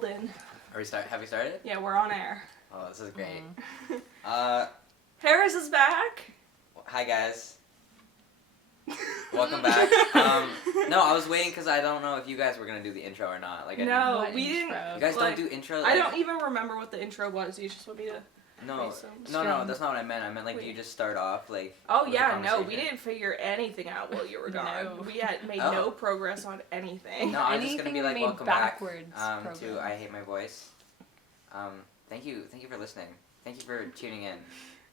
golden. Have we started? Yeah, we're on air. Oh, this is great. Harris is back. Hi guys. Welcome back. No, I was waiting because I don't know if you guys were gonna do the intro or not. Like, no, we didn't. You guys don't do intro. I don't even remember what the intro was. You just want me to. No, that's not what I meant. I meant like, do you just start off like? Oh yeah, no, we didn't figure anything out while you were gone. No. We had made no progress on anything. No, I'm just gonna be like, welcome back backwards to I Hate My Voice. Thank you for listening. Thank you for tuning in.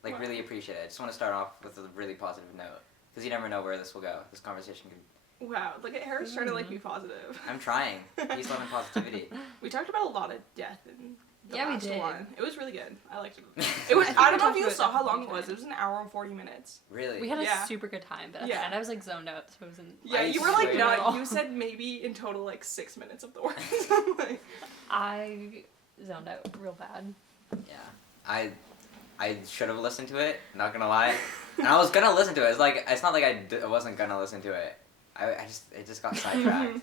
Like, really appreciate it. I just want to start off with a really positive note because you never know where this will go. This conversation could. Wow, look at Harris trying to like be positive. I'm trying. He's loving positivity. We talked about a lot of death in the we last did. one. It was really good. I liked it. It was. I don't know if you saw how long it was. It was an hour and 40 minutes. Really? We had a super good time, but at the end I was like zoned out, so I wasn't. Yeah, you were like not. You said maybe in total like 6 minutes of the words. Like, I zoned out real bad. Yeah, I should have listened to it. Not gonna lie, and I was gonna listen to it. It's not like I wasn't gonna listen to it. It just got sidetracked.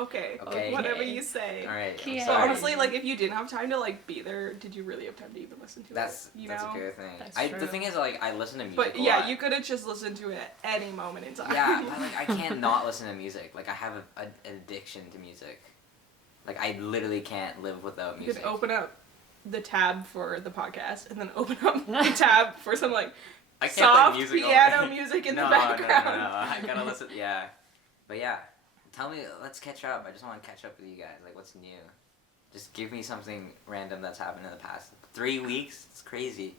Okay. Okay. Whatever you say. All right. I'm Yeah. So sorry. honestly, like if you didn't have time to like be there, did you really have time to even listen to That's it? a good thing. That's The true. thing is, like, I listen to music. But a yeah, lot. you could have just listened to it at any moment in time. Yeah, but like I can't not listen to music. Like I have an addiction to music. Like I literally can't live without You music. could open up the tab for the podcast and then open up the tab for some like I can't soft play music piano music in the background. No. I gotta listen. Yeah, but yeah, tell me. Let's catch up. I just want to catch up with you guys. Like, what's new? Just give me something random that's happened in the past 3 weeks. It's crazy.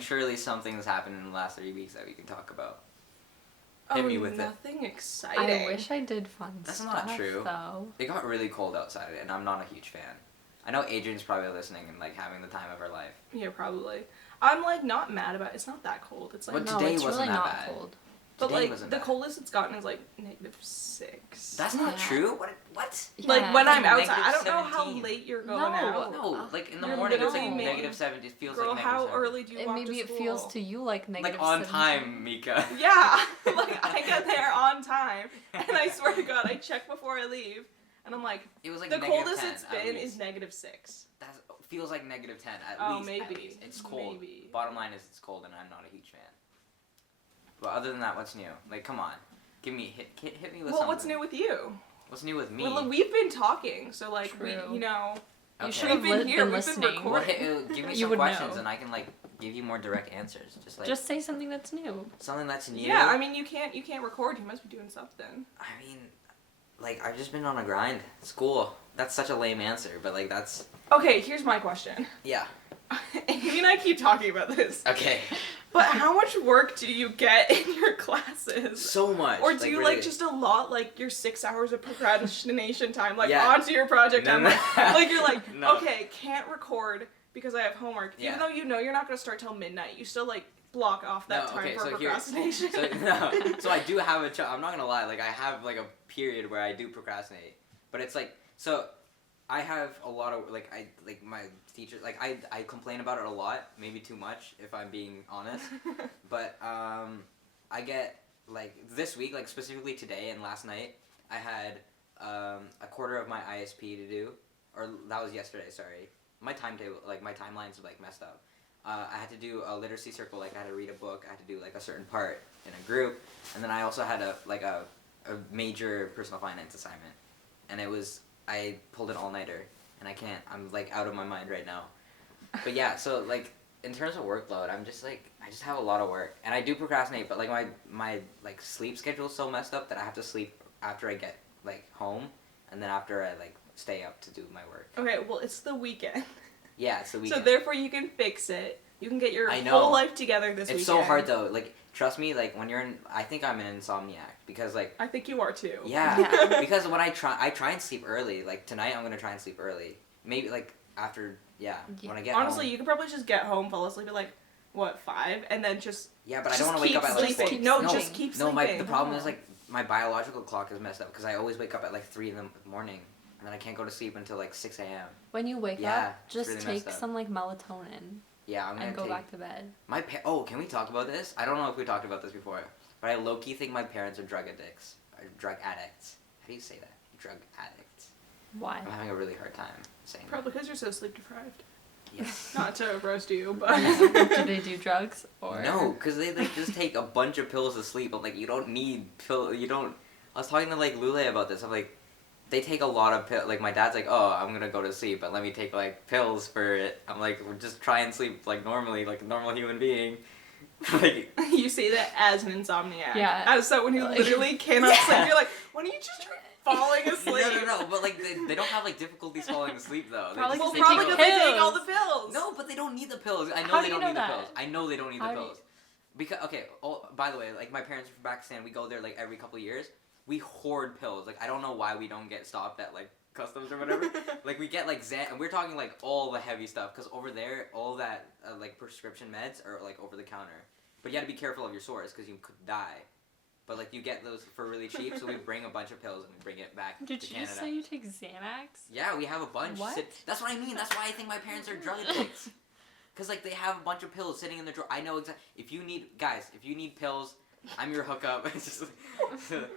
Surely something has happened in the last 3 weeks that we can talk about. Hit me with nothing exciting. I wish I did fun That's stuff. not true. Though. It got really cold outside, and I'm not a huge fan. I know Adrienne's probably listening and like having the time of her life. Yeah, probably. I'm like not mad about it. It's not that cold. It's like But No, today it's wasn't really that not bad. cold. but Today like wasn't the bad. coldest it's gotten is like -6. That's not Yeah. true. What? Like Yeah. when I'm Negative outside. I don't know how 17. late you're going No. out. No, like in the You're morning it's like literally making- -7. It feels Girl, like how -7. early do you And walk maybe to it school? feels to you like negative. Like on 17. time, Mika. Yeah, like I get there on time, and I swear to God, I check before I leave, and I'm like, It was like the negative coldest 10 it's at been least. is -6. That feels like -10 at Oh, least. maybe. At least. It's cold. Maybe. Bottom line is it's cold, and I'm not a huge fan. But other than that, what's new? Like, come on, hit me with Well, something. what's new with you? What's new with me? Well, we've been talking, so like True. we, you know, Okay. You should we've have been here, been we've been listening. Well, recording. give me You some would questions, know. and I can like give you more direct answers. Just like Just say something that's new. something that's new. Yeah, I mean you can't record. You must be doing something. I mean, like I've just been on a grind. School. That's such a lame answer, but like that's. Okay, here's my question. Yeah. Amy and I keep talking about this. Okay. But how much work do you get in your classes? So much. Or do you really. like just a lot like your 6 hours of procrastination time, like Yeah. onto your project time? No. Like you're like, No. okay, can't record because I have homework. Yeah. Even though you know you're not gonna start till midnight, you still like block off that time for so procrastination. So I do have I'm not gonna lie, like I have like a period where I do procrastinate. But it's like so I have a lot of like my teachers like I complain about it a lot, maybe too much if I'm being honest. But I get like this week, like specifically today and last night, I had a quarter of my ISP to do, or that was yesterday. Sorry, my timetable, like my timelines, like messed up. I had to do a literacy circle, like I had to read a book, I had to do like a certain part in a group, and then I also had a major personal finance assignment, and I pulled an all-nighter, and I'm like out of my mind right now. But yeah, so like in terms of workload, I just have a lot of work, and I do procrastinate, but like my like sleep schedule is so messed up that I have to sleep after I get like home, and then after I like stay up to do my work. Okay, well it's the weekend. Yeah, it's the weekend. So therefore you can fix it. You can get your I know. whole life together this weekend. It's so hard though. Like trust me, like when I think I'm an insomniac because like. I think you are too. Yeah. Because when I try and sleep early. Like tonight, I'm gonna try and sleep early. Maybe like after when I get Honestly, home. you could probably just get home, fall asleep at like what 5, and then just. Yeah, but I just don't want to wake keep up at like sleeping. 4. No, just keep No, sleeping. the problem is like my biological clock is messed up because I always wake up at like 3 in the morning, and then I can't go to sleep until like 6 a.m. When you wake Yeah, up, it's just really take messed up. some like melatonin Yeah, I'm gonna and go take. back to bed. Can we talk about this? I don't know if we talked about this before, but I low-key think my parents are drug addicts. Or drug addicts. How do you say that? Drug addicts. Why? I'm having a really hard time saying Probably because you're so sleep deprived. that. Yes. Not to roast you, but Do they do drugs or? No, because they like just take a bunch of pills to sleep. But like you don't need you don't. I was talking to like Lule about this. I'm like, they take a lot of pills. Like my dad's like, oh, I'm gonna go to sleep, but let me take like pills for it. I'm like, just try and sleep like normally, like a normal human being. Like you say that as an insomniac. Yeah. As someone who Like- literally cannot Yeah. sleep. You're like, why don't you just try falling asleep? no, but like they don't have like difficulties falling asleep though. They Probably just- Well, They probably take because they take pills. all the pills. No, but they don't need the pills. I know How they do you don't know need that? the pills. I know they don't need How the do you- pills. Because okay, by the way, like my parents are from Pakistan. We go there like every couple of years. We hoard pills. Like I don't know why we don't get stopped at like customs or whatever. Like we get like and we're talking like all the heavy stuff because over there all that like prescription meds are like over the counter. But you got to be careful of your source because you could die. But like you get those for really cheap, so we bring a bunch of pills and we bring it back Did to you Canada. just say you take Xanax? Yeah, we have a bunch. What? That's what I mean. That's why I think my parents are drug addicts. Cause like they have a bunch of pills sitting in the drawer. I know exactly. If you need pills, I'm your hookup. It's just hit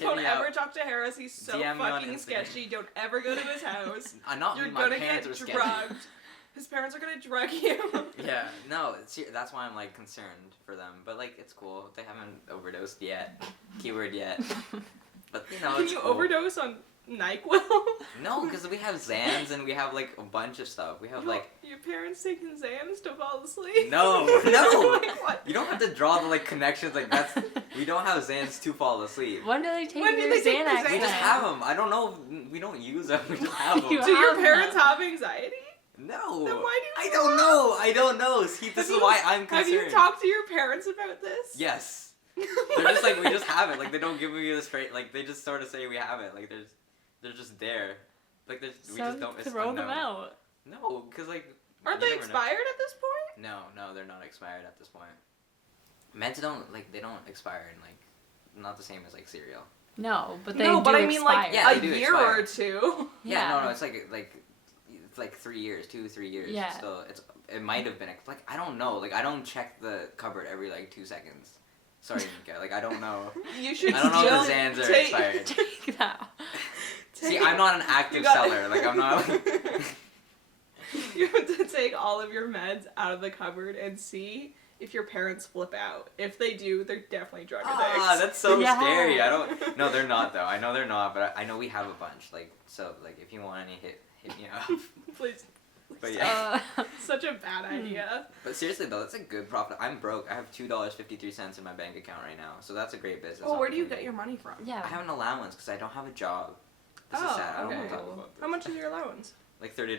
Don't me ever out. talk to Harris. He's so DM me on fucking Instagram. sketchy. Don't ever go to his house. Not You're me. My gonna parents get are sketchy. drugged. His parents are gonna drug you. Yeah, no, that's why I'm like concerned for them. But like it's cool. They haven't overdosed yet. Keyword yet. But you know, Can it's you cool. overdose on NyQuil? No, because we have Xans and we have like a bunch of stuff. We have like Your parents taking Xans to fall asleep? no, no. Like, what? You don't have to draw the like connections like that's. We don't have Xans to fall asleep. When do they take When do your they take the Xanax? We just Xanax? have them. I don't know. We don't use them. We just have them. You Do your have parents them. have anxiety? No. Then why do I you don't have know. I don't know. See, this is why I'm concerned. Have you talked to your parents about this? Yes. They're just like we just have it. Like they don't give me the straight. Like they just sort of say we have it. Like they're just there. Like we So just don't. It's throw them unknown. out. No, because like. Aren't you they never know. expired at this point? No, they're not expired at this point. Meds don't like they don't expire in like not the same as like cereal. No, but they No, do but I mean like expire. Yeah, a they do year expire. or two. Yeah, no, it's like 3 years, 2-3 years. Yeah. Still, it might have been like I don't know. Like I don't check the cupboard every like 2 seconds. Sorry, Nika. Like I don't know. You should I don't know if still the Xans are take- expired. Take that. See, I'm not an active You got- seller. Like I'm not. You have to take all of your meds out of the cupboard and see if your parents flip out. If they do, they're definitely drug addicts. Ah, that's so Yeah. scary. I don't. No, they're not though. I know they're not, but I know we have a bunch. Like so, like if you want any, hit me up. Please. But yeah. Such a bad idea. But seriously though, that's a good profit. I'm broke. I have $2.53 in my bank account right now, so that's a great business. Well, where do you opportunity. get your money from? Yeah. I have an allowance because I don't have a job. This is Oh, sad. I don't want okay. to talk about How much is your allowance? like $30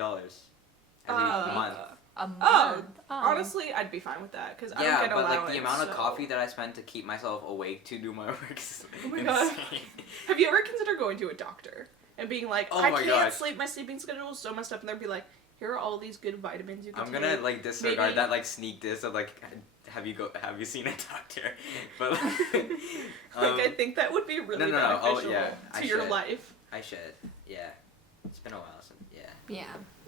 every month. A month. Oh, honestly, I'd be fine with that because I Yeah, don't get but allowance. like the amount of so- coffee that I spend to keep myself awake to do my work is Oh my God. insane. Have you ever considered going to a doctor and being like, Oh I my can't gosh. sleep, my sleeping schedule is so messed up, and they'd be like, here are all these good vitamins you can I'm take. gonna like disregard Maybe- that like sneak diss of like have you seen a doctor? But Like, I think that would be really no. Oh, beneficial yeah, I to your should. life. I should. Yeah. It's been a while since Yeah.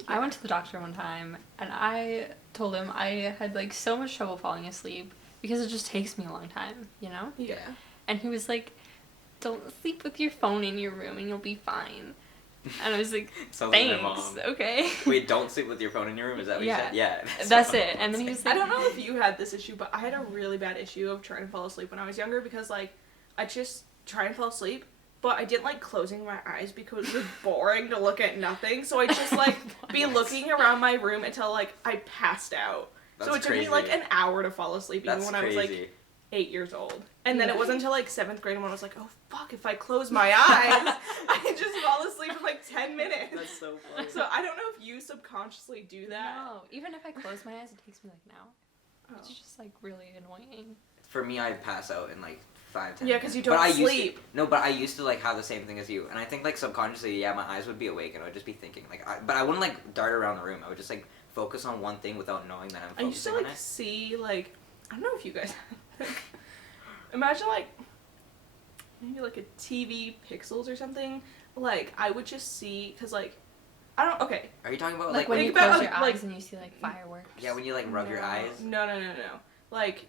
I went to the doctor one time and I told him I had like so much trouble falling asleep because it just takes me a long time, you know? Yeah. And he was like, don't sleep with your phone in your room and you'll be fine. And I was like, Sounds like thanks, my mom. okay. Wait, don't sleep with your phone in your room? Is that what Yeah. you said? Yeah. That's what it. my And then mom he was said. I don't know if you had this issue, but I had a really bad issue of trying to fall asleep when I was younger because, like, I just try and fall asleep, but I didn't like closing my eyes because it was boring to look at nothing. So I just, like, be What? looking around my room until, like, I passed out. So That's it took me, like, crazy. an hour to fall asleep even That's when I was, crazy. like, 8 years old. And then Yeah. it wasn't until, like, 7th grade when I was like, oh, fuck, if I close my eyes, I can just fall asleep for, like, 10 minutes. That's so funny. So I don't know if you subconsciously do that. No, even if I close my eyes, it takes me like an hour. Oh. It's just like really annoying. For me, I'd pass out in like 5-10 Yeah, 'cause you minutes. don't But I used to- sleep. No, but I used to like have the same thing as you, and I think like subconsciously, yeah, my eyes would be awake, and I would just be thinking but I wouldn't like dart around the room. I would just like focus on one thing without knowing that I'm I used to, focusing like, on it. see, like, I don't know if you guys imagine, like, maybe, like, a TV pixels or something. Like, I would just see, because, like, I don't, okay. Are you talking about Like when think you about, close your like- eyes and you see like fireworks. yeah, when you like rub your No. eyes? No. Like,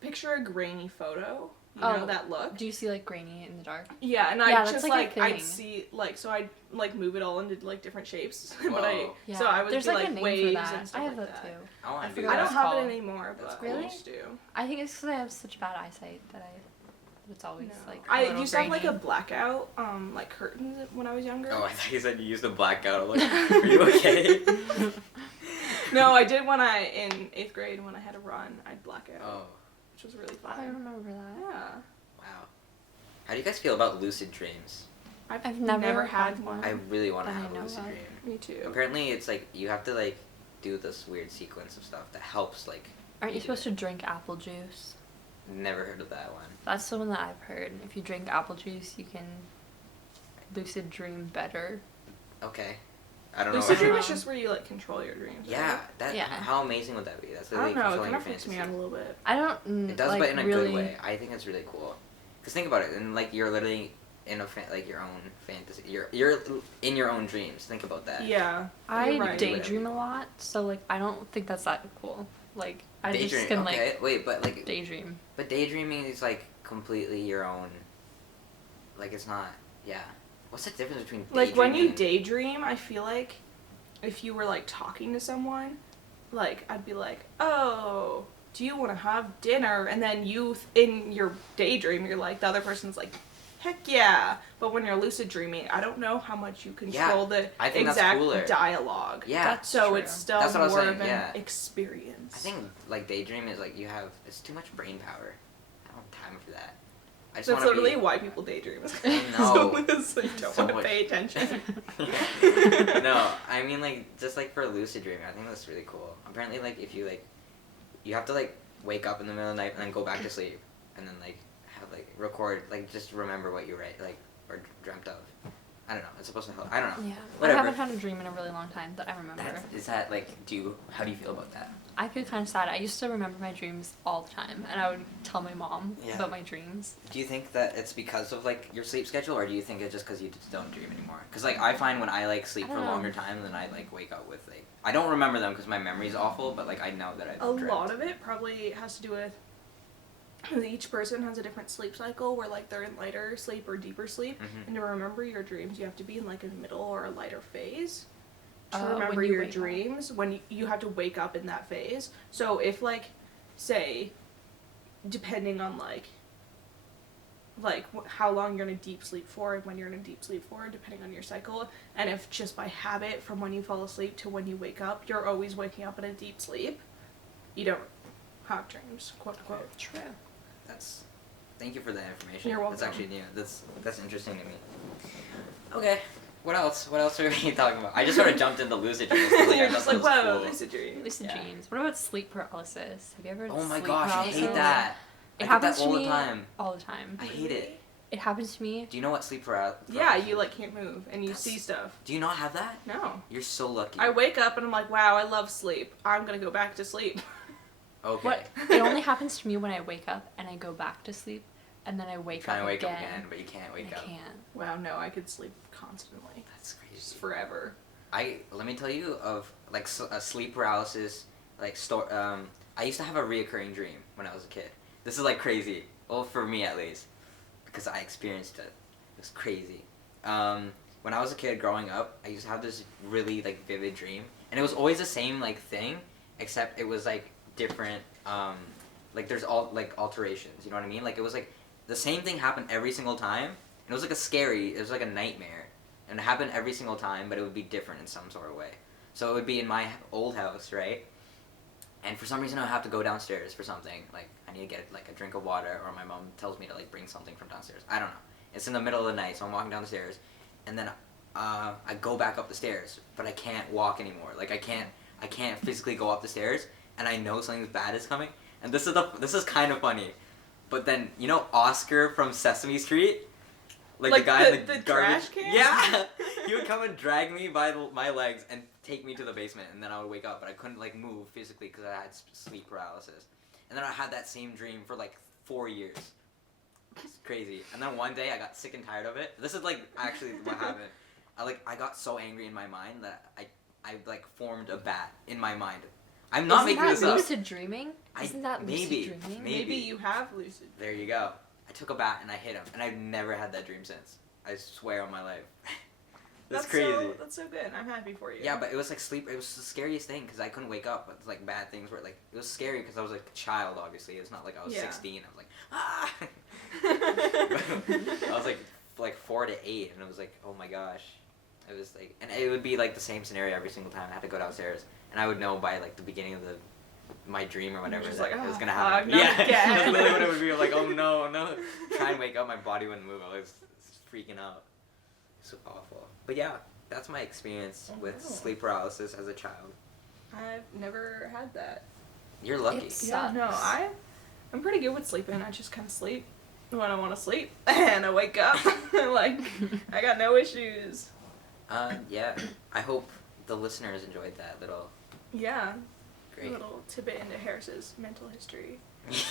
picture a grainy photo. You know that look? Do you see, like, grainy in the dark? Yeah, and Yeah, I that's, just, like, a I'd thing. see, like, so I'd, like, move it all into, like, different shapes. Whoa. Yeah. So I would There's, do, like, a like, name waves for that. and stuff I have like that, that. too. I want to do forgot I that. don't it's have called. it anymore, That's but cool. I Really? used to. I think it's because I have such bad eyesight that it's always, No. like, a I little used to have, like, a grainy. blackout, like, curtains when I was younger. Oh, I thought you said you used a blackout. Like, are you okay? No, I did in 8th grade when I had to run. I'd black out, Oh, which was really fun. I remember that. Yeah. wow. How do you guys feel about lucid dreams? I've never had had one. one. I really want to That I have a know lucid of. dream. Me too. Apparently, it's like you have to like do this weird sequence of stuff that helps. Like, Aren't you do supposed it. to drink apple juice? Never heard of that one. That's the one that I've heard. If you drink apple juice, you can lucid dream better. Okay, I don't know. Lucid dream know. is just where you, like, control your dreams. Yeah, right? that. Yeah. How amazing would that be? That's I literally don't know. It controlling kind your of freaks me fantasy. out a little bit. I don't. It does, like, but in a really... good way. I think it's really cool. Cause think about it, and like you're literally in a like your own fantasy. You're in your own dreams. Think about that. Yeah. I You're right. daydream a lot, so like I don't think that's that cool. Like I Daydream. just can Okay, like wait, but like, daydream. but daydreaming is like completely your own. Like it's not. Yeah. What's the difference between daydreaming? Like, when you daydream, I feel like if you were, like, talking to someone, like, I'd be like, oh, do you want to have dinner? And then in your daydream, you're like, the other person's like, heck yeah. But when you're lucid dreaming, I don't know how much you control the I think that's exact cooler. dialogue. Yeah. That's So true. it's still That's what I was more saying, of an yeah. experience. I think like daydream is like it's too much brain power. I don't have time for that. I just that's wanna literally be, why people daydream. I know. So you don't So want to much. pay attention. No, I mean like just like for lucid dreaming, I think that's really cool. Apparently, like if you like, you have to like wake up in the middle of the night and then go back to sleep, and then like have like record like just remember what you read like or dreamt of. I don't know. It's supposed to help. I don't know. Yeah, Whatever. I haven't had a dream in a really long time that I remember. Is that like how do you feel about that? I feel kind of sad. I used to remember my dreams all the time, and I would tell my mom Yeah. about my dreams. Do you think that it's because of like your sleep schedule, or do you think it's just because you just don't dream anymore? Because like I find when I like sleep I for don't know. longer time, then I like wake up with like I don't remember them because my memory's awful, but like I know that I. A lot of it probably has to do with each person has a different sleep cycle where like they're in lighter sleep or deeper sleep. Mhm. And to remember your dreams, you have to be in like a middle or a lighter phase. To When remember you your wake up. dreams, when you have to wake up in that phase. So if like, say, depending on how long you're in a deep sleep for and when you're in a deep sleep for, depending on your cycle, and if just by habit from when you fall asleep to when you wake up, you're always waking up in a deep sleep, you don't have dreams, quote unquote. True. Thank you for that information. You're That's welcome. actually new. That's interesting to me. Okay. What else? What else are we talking about? I just sort of jumped into lucid dreams. 'cause, I You're thought just that like, was whoa, cool. lucid dreams. Lucid Yeah. dreams. What about sleep paralysis? Have you ever? Oh my sleep gosh, I paralysis? hate that. It I get happens that all to the me time. all the time. I hate it. It happens to me. Do you know what sleep paralysis? Yeah, you like can't move and you That's- see stuff. Do you not have that? No. You're so lucky. I wake up and I'm like, wow, I love sleep. I'm gonna go back to sleep. Okay. What? It only happens to me when I wake up and I go back to sleep, and then I wake Trying up to wake again. up again, but you can't wake and I up. can't. Wow, no, I could sleep constantly. That's Just crazy. forever. Let me tell you of like a sleep paralysis I used to have a reoccurring dream when I was a kid. This is like crazy. Well, for me at least, because I experienced it. It was crazy. When I was a kid growing up, I used to have this really like vivid dream, and it was always the same like thing, except it was like different. Like there's all like alterations. You know what I mean? Like it was like the same thing happened every single time, and it was like it was like a nightmare, and it happened every single time, but it would be different in some sort of way. So it would be in my old house, right? And for some reason, I would have to go downstairs for something. Like I need to get like a drink of water, or my mom tells me to like bring something from downstairs. I don't know. It's in the middle of the night, so I'm walking down the stairs, and then I go back up the stairs, but I can't walk anymore. Like I can't physically go up the stairs, and I know something bad is coming. And this is kind of funny, but then you know Oscar from Sesame Street, like the guy in the garbage trash can? Yeah, he would come and drag me by my legs and take me to the basement, and then I would wake up, but I couldn't like move physically because I had sleep paralysis. And then I had that same dream for like 4 years. It's crazy. And then one day I got sick and tired of it. This is like actually what happened. I got so angry in my mind that I like formed a bat in my mind. I'm not Isn't making that this up. lucid dreaming? Isn't that lucid maybe. dreaming? Maybe you have lucid. There you go. I took a bat and I hit him, and I've never had that dream since. I swear on my life. That's crazy. That's so good. I'm happy for you. Yeah, but it was like sleep. It was the scariest thing because I couldn't wake up. But like bad things were like it was scary because I was like a child. Obviously, it's not like I was 16. I was like ah. I was like 4 to 8, and it was like oh my gosh. It was like, and it would be like the same scenario every single time. I had to go downstairs, and I would know by like the beginning of my dream or whatever that like, it was oh, gonna happen. not Yeah, again. that's literally what it would be. Like oh no. Try and wake up, my body wouldn't move. I was freaking out. So awful. But yeah, that's my experience with sleep paralysis as a child. I've never had that. You're lucky. Yeah, no, I'm pretty good with sleeping. I just kind of sleep when I want to sleep, and I wake up like I got no issues. Yeah. I hope the listeners enjoyed that little. Yeah. Great. A little tidbit into Harris's mental history.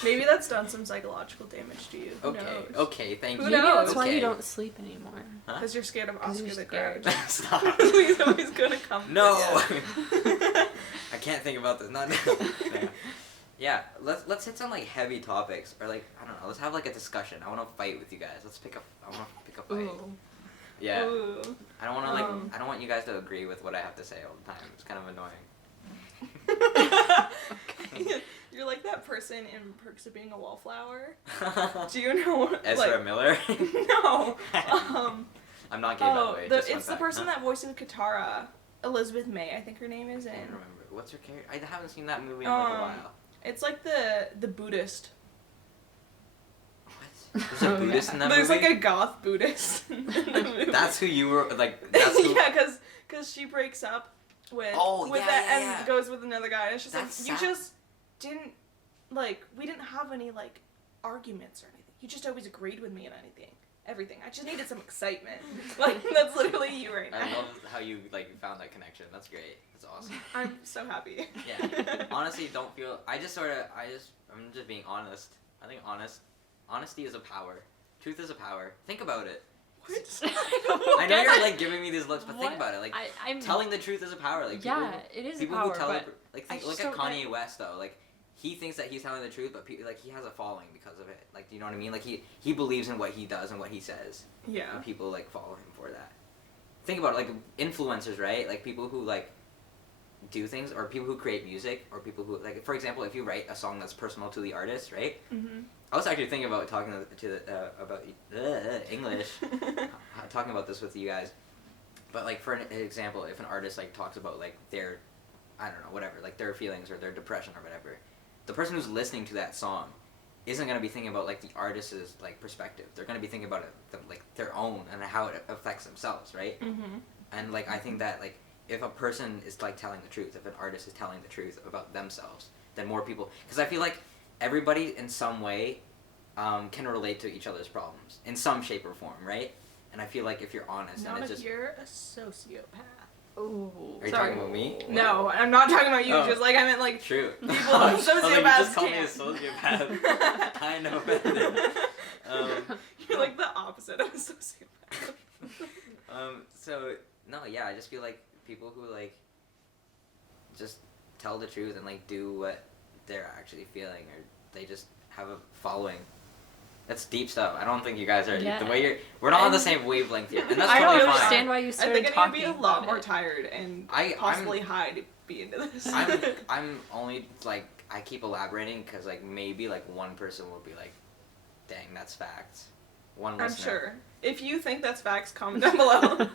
Maybe that's done some psychological damage to you. Who knows? Okay, thank you. Who Maybe knows? that's why you don't sleep anymore. Huh? Because you're scared of 'Cause Oscar you're the scared. Grouch. Stop. He's always gonna come. No. Yeah. I can't think about this. Not. Yeah. Let's hit some like heavy topics or like I don't know. Let's have like a discussion. I want to fight with you guys. I want to pick a fight. Ooh. Yeah. Ooh. I don't want to I don't want you guys to agree with what I have to say all the time. It's kind of annoying. Okay. You're like that person in Perks of Being a Wallflower. Do you know what? Ezra Miller? No. I'm not gay by the way. Just it's the fun fact. person that voices Katara. Elizabeth May, I think her name is. I And don't remember. What's her character? I haven't seen that movie in like a while. it's like the Buddhist. What? There's a Buddhist in that There's movie? like a goth Buddhist in the movie. That's who you were like. That's who. Yeah, because she breaks up with that and goes with another guy. And it's just That's like you sad. just didn't we didn't have any like arguments or anything. You just always agreed with me on everything. I just needed some excitement. Like that's literally you right now. I love how you like found that connection. That's great. That's awesome. I'm so happy. Yeah. Honestly, don't feel. I'm just being honest. I think honesty is a power. Truth is a power. Think about it. What? I know you're like giving me these looks, but think What? about it. Like I'm telling the truth is a power. Like yeah, people, it is a people power, who tell but like I look just at don't Kanye get- West though. Like he thinks that he's telling the truth, but like he has a following because of it. Like do you know what I mean? Like he believes in what he does and what he says. Yeah. And people like follow him for that. Think about it, like influencers, right? Like people who like do things, or people who create music, or people who like, for example, if you write a song that's personal to the artist, right? Mm-hmm. I was actually thinking about talking about English, talking about this with you guys. But like for an example, if an artist like talks about like their, I don't know, whatever, like their feelings or their depression or whatever, the person who's listening to that song isn't gonna be thinking about like the artist's like perspective. They're gonna be thinking about it like their own and how it affects themselves, right? Mm-hmm. And like I think that like if a person is like telling the truth, if an artist is telling the truth about themselves, then more people, because I feel like everybody in some way can relate to each other's problems in some shape or form, right? And I feel like if you're honest, Not and if it's just you're a sociopath. Ooh. are you Sorry. talking about me? No, I'm not talking about you. Oh. Just like I meant like True. people I was like, you sociopaths just called me a can't. sociopath. Kind of offended. You're like the opposite of a sociopath. So no, yeah, I just feel like people who like just tell the truth and like do what they're actually feeling, or they just have a following. That's deep stuff. I don't think you guys are Yeah. the way we're not on the same wavelength here, and that's I totally don't fine. understand why you I started think I need to talking be a lot about more it. tired and I'm- possibly high to be into this. I'm only like I keep elaborating because like maybe like one person will be like, "Dang, that's facts." One I'm listener. sure. If you think that's facts, comment down below.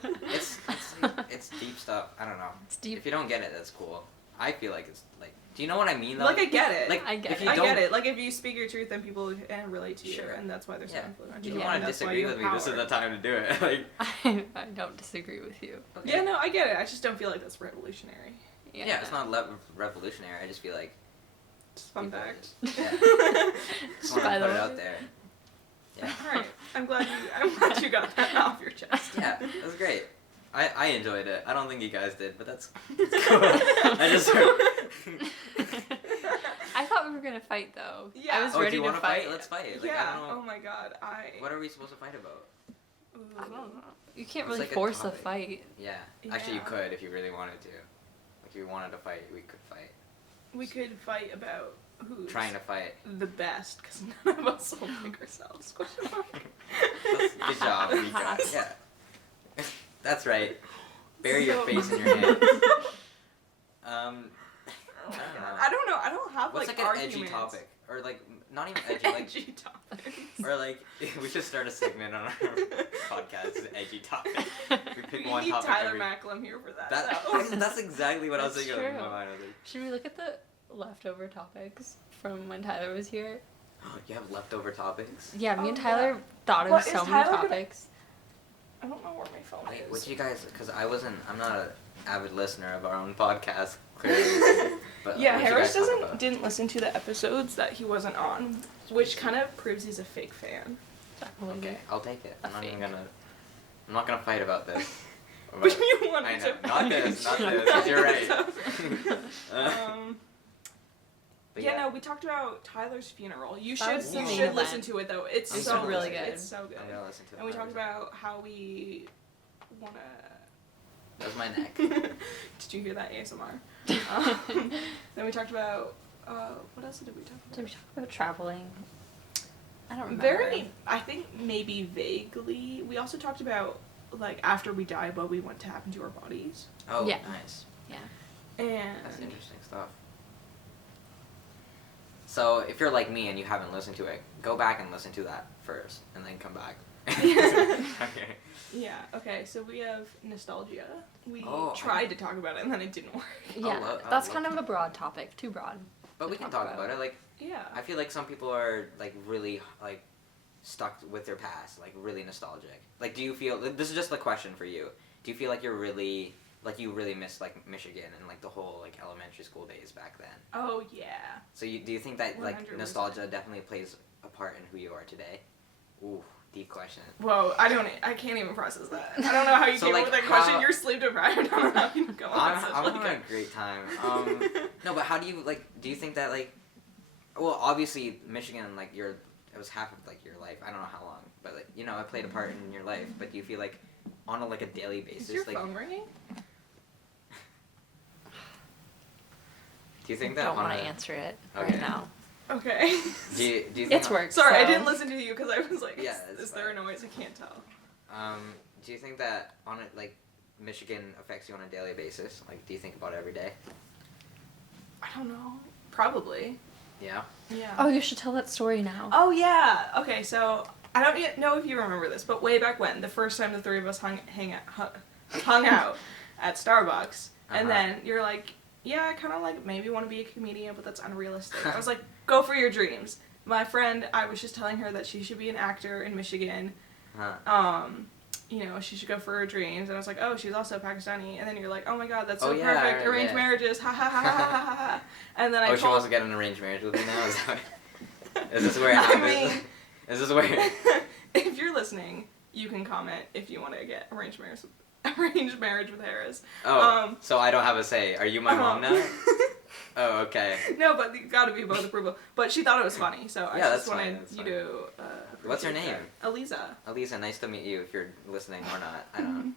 It's deep stuff. I don't know. It's deep. If you don't get it, that's cool. I feel like it's like. Do you know what I mean though? Like I get it. Like I get if it. you I don't, get it. Like if you speak your truth, then people relate to you, Sure. and that's why they're so Yeah. influential. If you Yeah. want and to that's why disagree you with me, have this is power. the time to do it. Like. I don't disagree with you. Okay. Yeah, no, I get it. I just don't feel like that's revolutionary. Yeah, it's not revolutionary. I just feel like. Just fun people fact. Just, yeah. Just want By to the put it way. out there. Yeah. All right. I'm glad you got that off your chest. Yeah, that was great. I enjoyed it. I don't think you guys did, but that's cool. I just I thought we were gonna fight though. Yeah. I was Oh, do ready you to want to fight. fight? Let's fight. Like, Yeah. I don't know. Oh my god. What are we supposed to fight about? Ooh. I don't know. You can't It's really like a force a topic. fight. Yeah. Actually, you Yeah. could if you really wanted to. Like, if you wanted to fight, we could fight. We could fight about who's trying to fight. the best, because none of us will pick ourselves. Question mark. Good job, Mika. Yeah. That's right. Bury your So- face in your hands. Oh my god. I don't know. I don't have What's like an arguments. edgy topic? Or like, not even edgy, like, Edgy topics. or like, we should start a segment on our podcast, it's an edgy topic. We pick We one need topic Tyler every... Macklem here for that. That's exactly what I was That's thinking of in true. my mind. I was like, Should we look at the leftover topics from when Tyler was here? you have leftover topics? Yeah, me Oh, and Tyler yeah. thought of What, so is many Tyler gonna- topics. I don't know where my phone Wait, is. what you guys, because I'm not an avid listener of our own podcast, clearly. But Yeah, what you Harris guys talk about? didn't listen to the episodes that he wasn't on, which kind of proves he's a fake fan. Okay, I'll take it. I'm A not even fake. gonna fight about this. But you I wanted know, to. not this, not this. You're right. But Yeah, no, we talked about Tyler's funeral. You That should was the you main should event. listen to it though. It's I'm so gonna really listen to good. It's so good. I'm gonna listen to it. And we talked 100%. about how we wanna. That was my neck. Did you hear that ASMR? Then we talked about what else did we talk about? Did we talk about traveling? I don't remember. I think maybe vaguely. We also talked about like after we die, what we want to happen to our bodies. Oh, Yeah. nice. And That's interesting stuff. So, if you're like me and you haven't listened to it, go back and listen to that first, and then come back. Okay. yeah, okay, so we have nostalgia. We Oh, tried to talk about it and then it didn't work. Yeah, I'll that's love kind of a broad topic. Too broad. But to we can talk talk about. about it. Like, Yeah. I feel like some people are like really like stuck with their past, like really nostalgic. Like, do you feel? This is just the question for you. Do you feel like you're really like you really miss like Michigan and like the whole like elementary school days back then? Oh yeah. So do you think that like 100%. nostalgia definitely plays a part in who you are today? Ooh, deep question. Whoa, I can't even process that. I don't know how you So, came like, up with that question. how- You're sleep deprived. I don't know how you go on I'm such having like a great time. No, but how do you like? Do you think that like? Well, obviously Michigan, like it was half of like your life. I don't know how long, but like it played a part in your life. But do you feel like on a daily basis, Is your like? phone ringing? Do you think I that don't on want to a, answer it Okay. right now. Okay. Do you think It's work. Sorry, I so- didn't listen to you because I was like, Yeah, is it's there a fine. noise? I can't tell. Do you think that on it like Michigan affects you on a daily basis? Like, do you think about it every day? I don't know. Probably. Yeah. Yeah. Oh, you should tell that story now. Oh yeah. Okay, so I don't yet know if you remember this, but way back when, the first time the three of us hung out at Starbucks, and Uh-huh. then you're like, yeah, I kind of like maybe want to be a comedian, but that's unrealistic. I was like, go for your dreams. My friend, I was just telling her that she should be an actor in Michigan. Huh. She should go for her dreams, and I was like, oh, she's also Pakistani, and then you're like, oh my god, that's Oh, so yeah, perfect, arranged yeah. marriages, ha ha ha ha ha ha ha. And then I Oh, she told wants to get an arranged marriage with me now. Is this where it I happens? mean- Is this where? if you're listening, you can comment if you want to get arranged marriage with Harris. Oh, so I don't have a say. Are you my mom now? Um, Oh, okay. No, but you gotta be both approval. But she thought it was funny, so I Yeah, just that's fine, wanted that's you fine. to. What's her appreciate name? that. Elisa. Elisa, nice to meet you if you're listening or not. I don't know.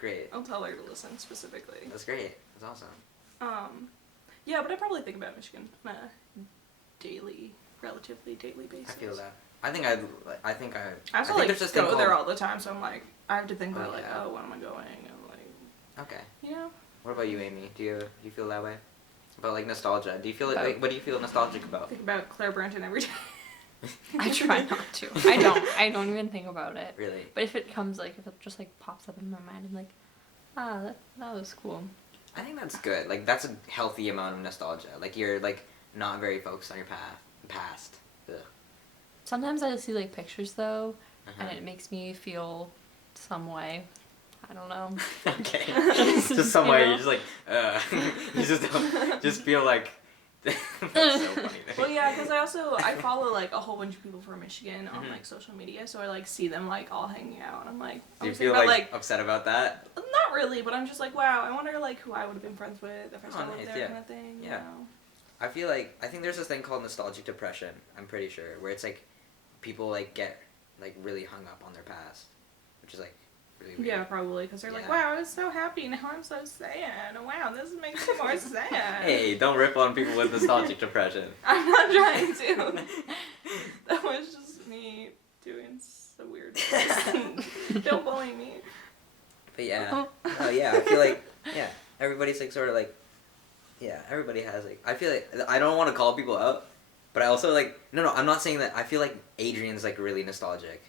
Great. I'll tell her to listen specifically. That's great. That's awesome. Yeah, but I probably think about Michigan on a relatively daily basis. I feel that. I think I think I also think like there's this go thing there called- all the time, so I'm like, I have to think Oh, about like, yeah. oh, when am I going? And like, Okay. you know. What about you, Amy? Do you feel that way? About like nostalgia? Do you feel About- like what do you feel nostalgic about? Think about Claire Branton every day. I try not to. I don't even think about it. Really? But if it comes, like, if it just, like, pops up in my mind, I'm like, that was cool. I think that's good. Like that's a healthy amount of nostalgia. Like you're like not very focused on your past. Ugh. Sometimes I see, like, pictures, though, Uh-huh. and it makes me feel some way. I don't know. Okay. Just some way You know? you're just like, you just don't, just feel like. That's so funny. Well, yeah, because I follow like a whole bunch of people from Michigan on Mhm. like social media, so I like see them like all hanging out, and I'm like, Do you I'm feel thinking like, about upset about that? not really, but I'm just like, wow, I wonder like who I would have been friends with if I still Oh, lived nice, there, yeah. kind of thing. You Yeah. know? I think there's this thing called nostalgic depression. I'm pretty sure where it's like people like get like really hung up on their past, which is like really weird. Yeah, probably, because they're like, Yeah. wow, I was so happy, now I'm so sad. Wow, this makes me more sad. Hey, don't rip on people with nostalgic depression. I'm not trying to. That was just me doing so weird things. Don't bully me. But yeah, oh yeah, I feel like, yeah, everybody's like sort of like, yeah, everybody has like, I feel like, I don't want to call people out, but I also like, no, I'm not saying that, I feel like Adrienne's like really nostalgic.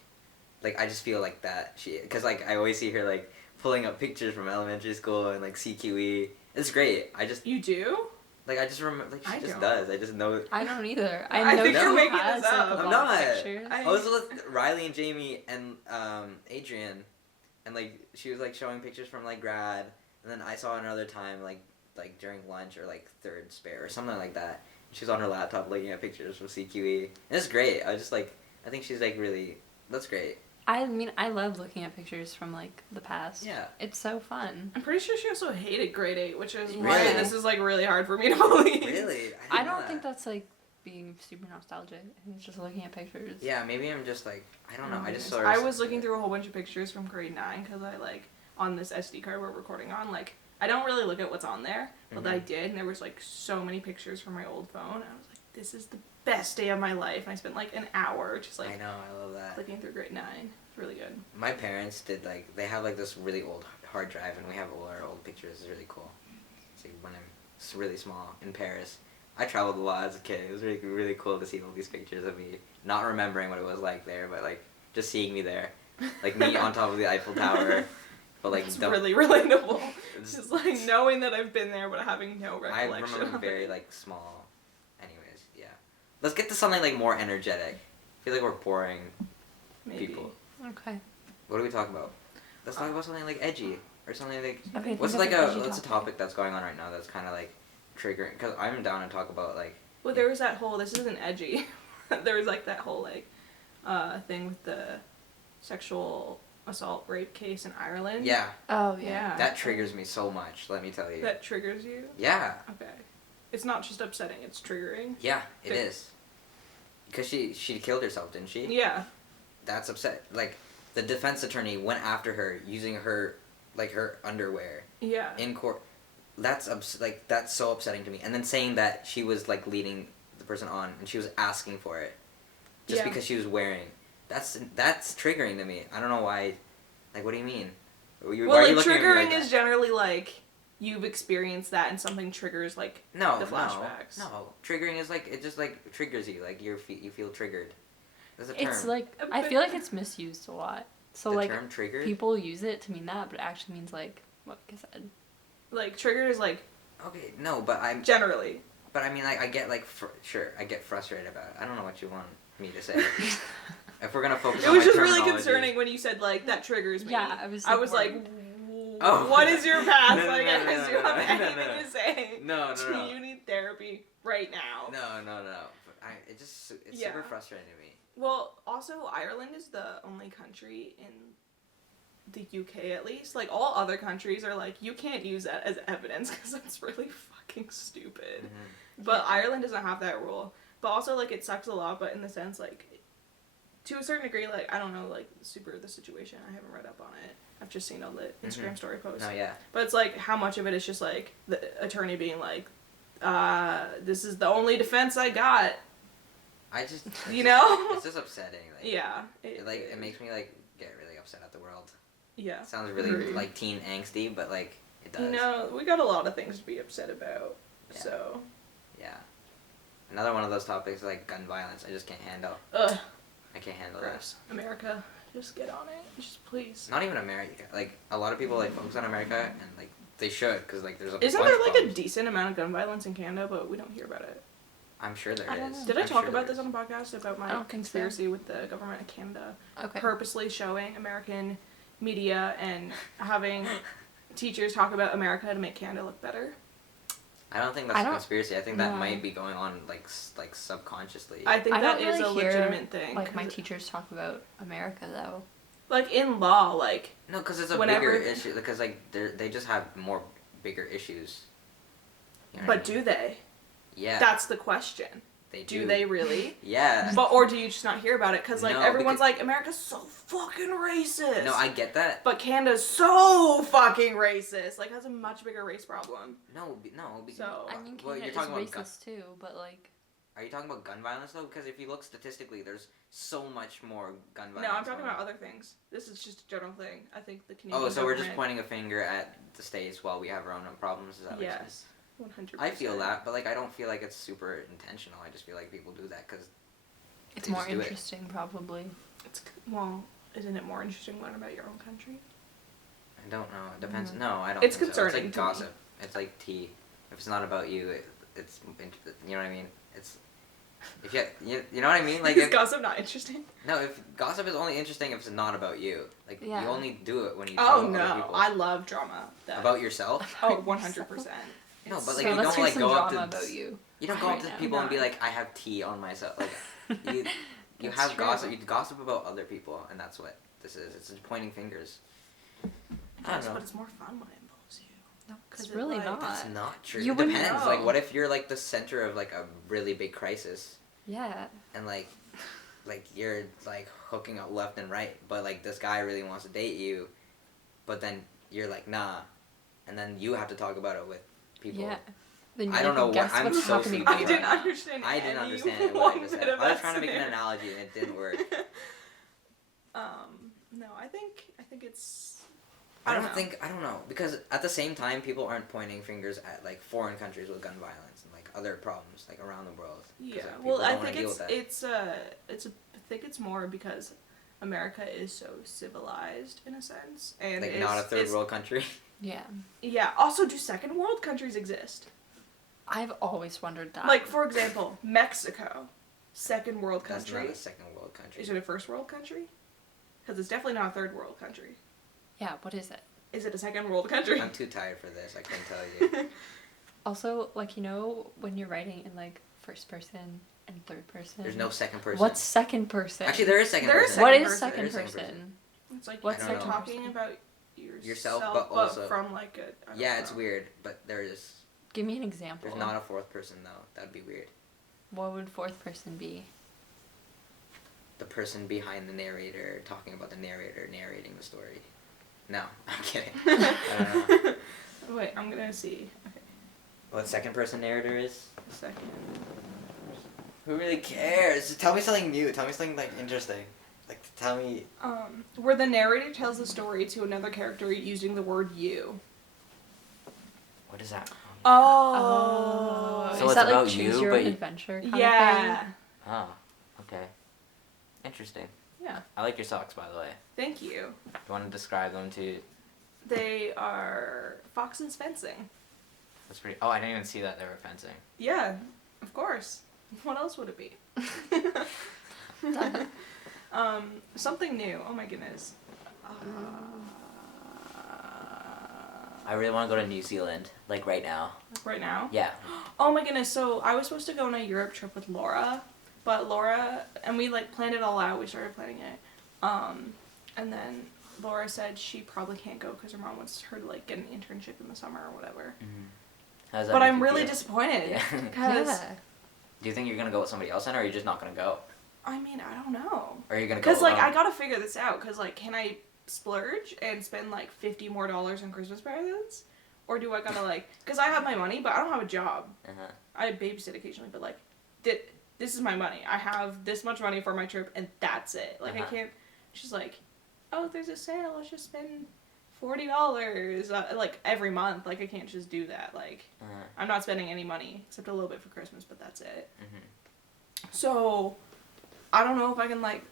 Like, I just feel like that, because like, I always see her like, pulling up pictures from elementary school and like CQE. It's great, You do? like, I just remember, like, she I just don't. does, I just know. I don't either. I know think she you're making has, this like, up. a I'm lot of not. pictures. I was with Riley and Jamie and Adrienne, and like she was like showing pictures from like grad, and then I saw her another time like during lunch or like third spare or something like that. She was on her laptop looking at pictures from CQE. And it's great. I just like, I think she's like really, that's great. I mean, I love looking at pictures from like the past. Yeah. It's so fun. I'm pretty sure she also hated grade 8, which is why Really? this is like really hard for me to believe. Really? I don't think that's like being super nostalgic. I think it's just looking at pictures. Yeah, maybe I'm just like, I don't know. I just saw her. I was looking through a whole bunch of pictures from grade 9 because I like, on this SD card we're recording on, like, I don't really look at what's on there, but I did, and there was like so many pictures from my old phone. I was like, this is the best day of my life. And I spent like an hour just like I know, I love that. clicking through grade 9. It's really good. My parents did like, they have like this really old hard drive, and we have all our old pictures. It's really cool. It's like when I'm really small in Paris. I traveled a lot as a kid. It was really, really cool to see all these pictures of me, not remembering what it was like there, but like just seeing me there. Like me on top of the Eiffel Tower. But like, it's really relatable. Just like knowing that I've been there, but having no I recollection. remember of very it. like small. Anyways, yeah. Let's get to something like more energetic. I feel like we're boring Maybe. people. Okay. What do we talk about? Let's talk about something like edgy or something like. Okay, What's think like of an a edgy what's a topic that's going on right now that's kind of like triggering? Because I'm down to talk about like. Well, there was that whole. This isn't edgy. There was like that whole like thing with the sexual assault rape case in Ireland. Yeah. Oh Yeah. That triggers me so much. Let me tell you. That triggers you. Yeah. Okay. It's not just upsetting. It's triggering. Yeah, it is. Because she killed herself, didn't she? Yeah. That's upset. Like the defense attorney went after her using her like her underwear Yeah. in court. That's that's so upsetting to me. And then saying that she was like leading the person on and she was asking for it just Yeah. because she was wearing. That's triggering to me. I don't know why. Like, what do you mean? Why Well, are like you looking at me triggering like that? is generally like you've experienced that and something triggers like No, the flashbacks. no. Triggering is like it just like triggers you. Like you feel triggered. That's a term. It's like, I feel like it's misused a lot. So the like, term triggered. people use it to mean that, but it actually means like what I said. Like triggered is like Okay, no, but I'm. generally. But I mean, like I get like sure, I get frustrated about it. I don't know what you want me to say. If we're gonna focus. It on was my just really terminology. concerning when you said like that triggers me. Yeah, I was like, Oh. what is your past? No, no, like, no, do no, you no, have no, anything no. to say? No. Do you need therapy right now? No. But it's Yeah. super frustrating to me. Well, also Ireland is the only country in the UK at least. Like all other countries are like you can't use that as evidence because that's really fucking stupid. Mm-hmm. But Ireland doesn't have that rule. But also like it sucks a lot. But in the sense like to a certain degree, like I don't know like super the situation. I haven't read up on it. I've just seen all the Instagram story posts. No, yeah. But it's like how much of it is just like the attorney being like, this is the only defense I got. I just. You know? It's just upsetting. Like, Yeah. It makes me like get really upset at the world. Yeah. It sounds really Agreed. like teen angsty, but like it does. You know, we got a lot of things to be upset about. Yeah. So. Yeah. Another one of those topics like gun violence. I just can't handle. Ugh. I can't handle Gross. America, just get on it. Just please. that. Not even America. Like a lot of people like focus on America and like they should because like there's a. Isn't bunch there of like a problems. decent amount of gun violence in Canada, but we don't hear about it? I'm sure there I don't is. know. Did I I'm talk sure about there this is. on the podcast about I my don't think so. conspiracy with the government of Canada Okay. purposely showing American media and having teachers talk about America to make Canada look better? I don't think I that's a don't- conspiracy. I think that no. might be going on like subconsciously. I think I that don't is really a hear, legitimate thing. Like my 'cause- teachers talk about America though. like in law, like No, because it's a Whenever- bigger issue. Because like they just have more bigger issues. You know what but I mean? do they? Yeah. That's the question. They do. Do they really? Yeah. But or do you just not hear about it? Because like No, everyone's because- like America's so fucking racist. No, I get that. But Canada's so fucking racist. Like has a much bigger race problem. No. Because, So I mean, well, Canada you're talking is about racist too, but like. Are you talking about gun violence though? Because if you look statistically, there's so much more gun violence. No, I'm talking going about on. other things. This is just a general thing. I think the Canadian. Oh, so we're just government- pointing a finger at the States while we have our own problems? Is that what you're saying? Yes, 100%. I feel that, but like I don't feel like it's super intentional. I just feel like people do that because It's They more just do it. interesting, probably. It's well, isn't it more interesting to learn about your own country? I don't know. It depends. No, I don't. It's think so. concerning It's to like me. gossip. It's like tea. If it's not about you, it's you know what I mean. It's if you know what I mean. Like Is if, gossip not interesting? no, if gossip is only interesting if it's not about you. Like Yeah. you only do it when you Oh tell other no, people I love drama. That- about yourself. Oh, 100%. No, but, So like, you let's don't, hear like, some go up drama to- about you. You don't go up Right to now, people and be no. like, I have tea on myself. Like you That's have true. gossip. You gossip about other people, and that's what this is. It's just pointing fingers. I Yes, don't know. but it's more fun when it involves you. No, 'Cause it's it, really like- not. That's not true. You It wouldn't depends. know. Like, what if you're like the center of like a really big crisis, Yeah. and like you're like hooking up left and right, but like this guy really wants to date you, but then you're like nah, and then you have to talk about it with people. Yeah. Then I you don't know what- guess I'm what's so happening stupid. I right didn't now. understand. I didn't any understand what I one just bit said. of I was that trying to make an scenario. analogy and it didn't work. No, I think it's. I don't don't know. think I don't know because at the same time people aren't pointing fingers at like foreign countries with gun violence and like other problems like around the world. 'Cause, Yeah, like, people well, I don't wanna think deal it's with that. I think it's more because America is so civilized in a sense, and Like it's, not a third it's- world country. Yeah. Yeah. Also, do second world countries exist? I've always wondered that. Like, for example, Mexico, second world That's not country. a second world country. Is it a first world country? Because it's definitely not a third world country. Yeah, what is it? Is it a second world country? I'm too tired for this. I couldn't tell you. Also, like, you know, when you're writing in, like, first person and third person. There's no second person. What's second person? Actually, there is second There is person. What second is person. second There is person? second person. It's like What's you're second talking person? about Yourself, yourself, but also- from like a. I don't Yeah, it's know. weird, but there's Give me an example. not a fourth person though. That'd be weird. What would fourth person be? The person behind the narrator talking about the narrator narrating the story. No, I'm kidding. I don't know. Wait, I'm gonna see. Okay, What second person narrator is? a second. Who really cares? Tell me something new. Tell me something like interesting. Like tell me. Where the narrator tells the story to another character using the word you. What is that? Oh. So is it's that like about choose you, your but own you- adventure kind Yeah. of thing? Oh, okay. Interesting. Yeah. I like your socks, by the way. Thank you. You want to describe them to? They are Fox's fencing. That's pretty. Oh, I didn't even see that they were fencing. Yeah, of course. What else would it be? Something new. Oh my goodness. I really want to go to New Zealand, like right now. Right now? Yeah. Oh my goodness. So I was supposed to go on a Europe trip with Laura, but Laura and we like planned it all out. We started planning it, and then Laura said she probably can't go because her mom wants her to like get an internship in the summer or whatever. How's that But make I'm you really feel? disappointed Yeah. because Yeah. Do you think you're gonna go with somebody else then, or are you just not gonna go? I mean I don't know. Or are you gonna go? Because like I alone? gotta figure this out. Because like can I splurge and spend like $50 more on Christmas presents, or do I gotta like? Because I have my money, but I don't have a job. Uh-huh. I babysit occasionally, but like, this is my money. I have this much money for my trip, and that's it. Like, I Uh-huh. can't. She's like, oh, there's a sale. Let's just spend $40 like every month. Like, I can't just do that. Like, Uh-huh. I'm not spending any money except a little bit for Christmas, but that's it. Mhm. So, I don't know if I can like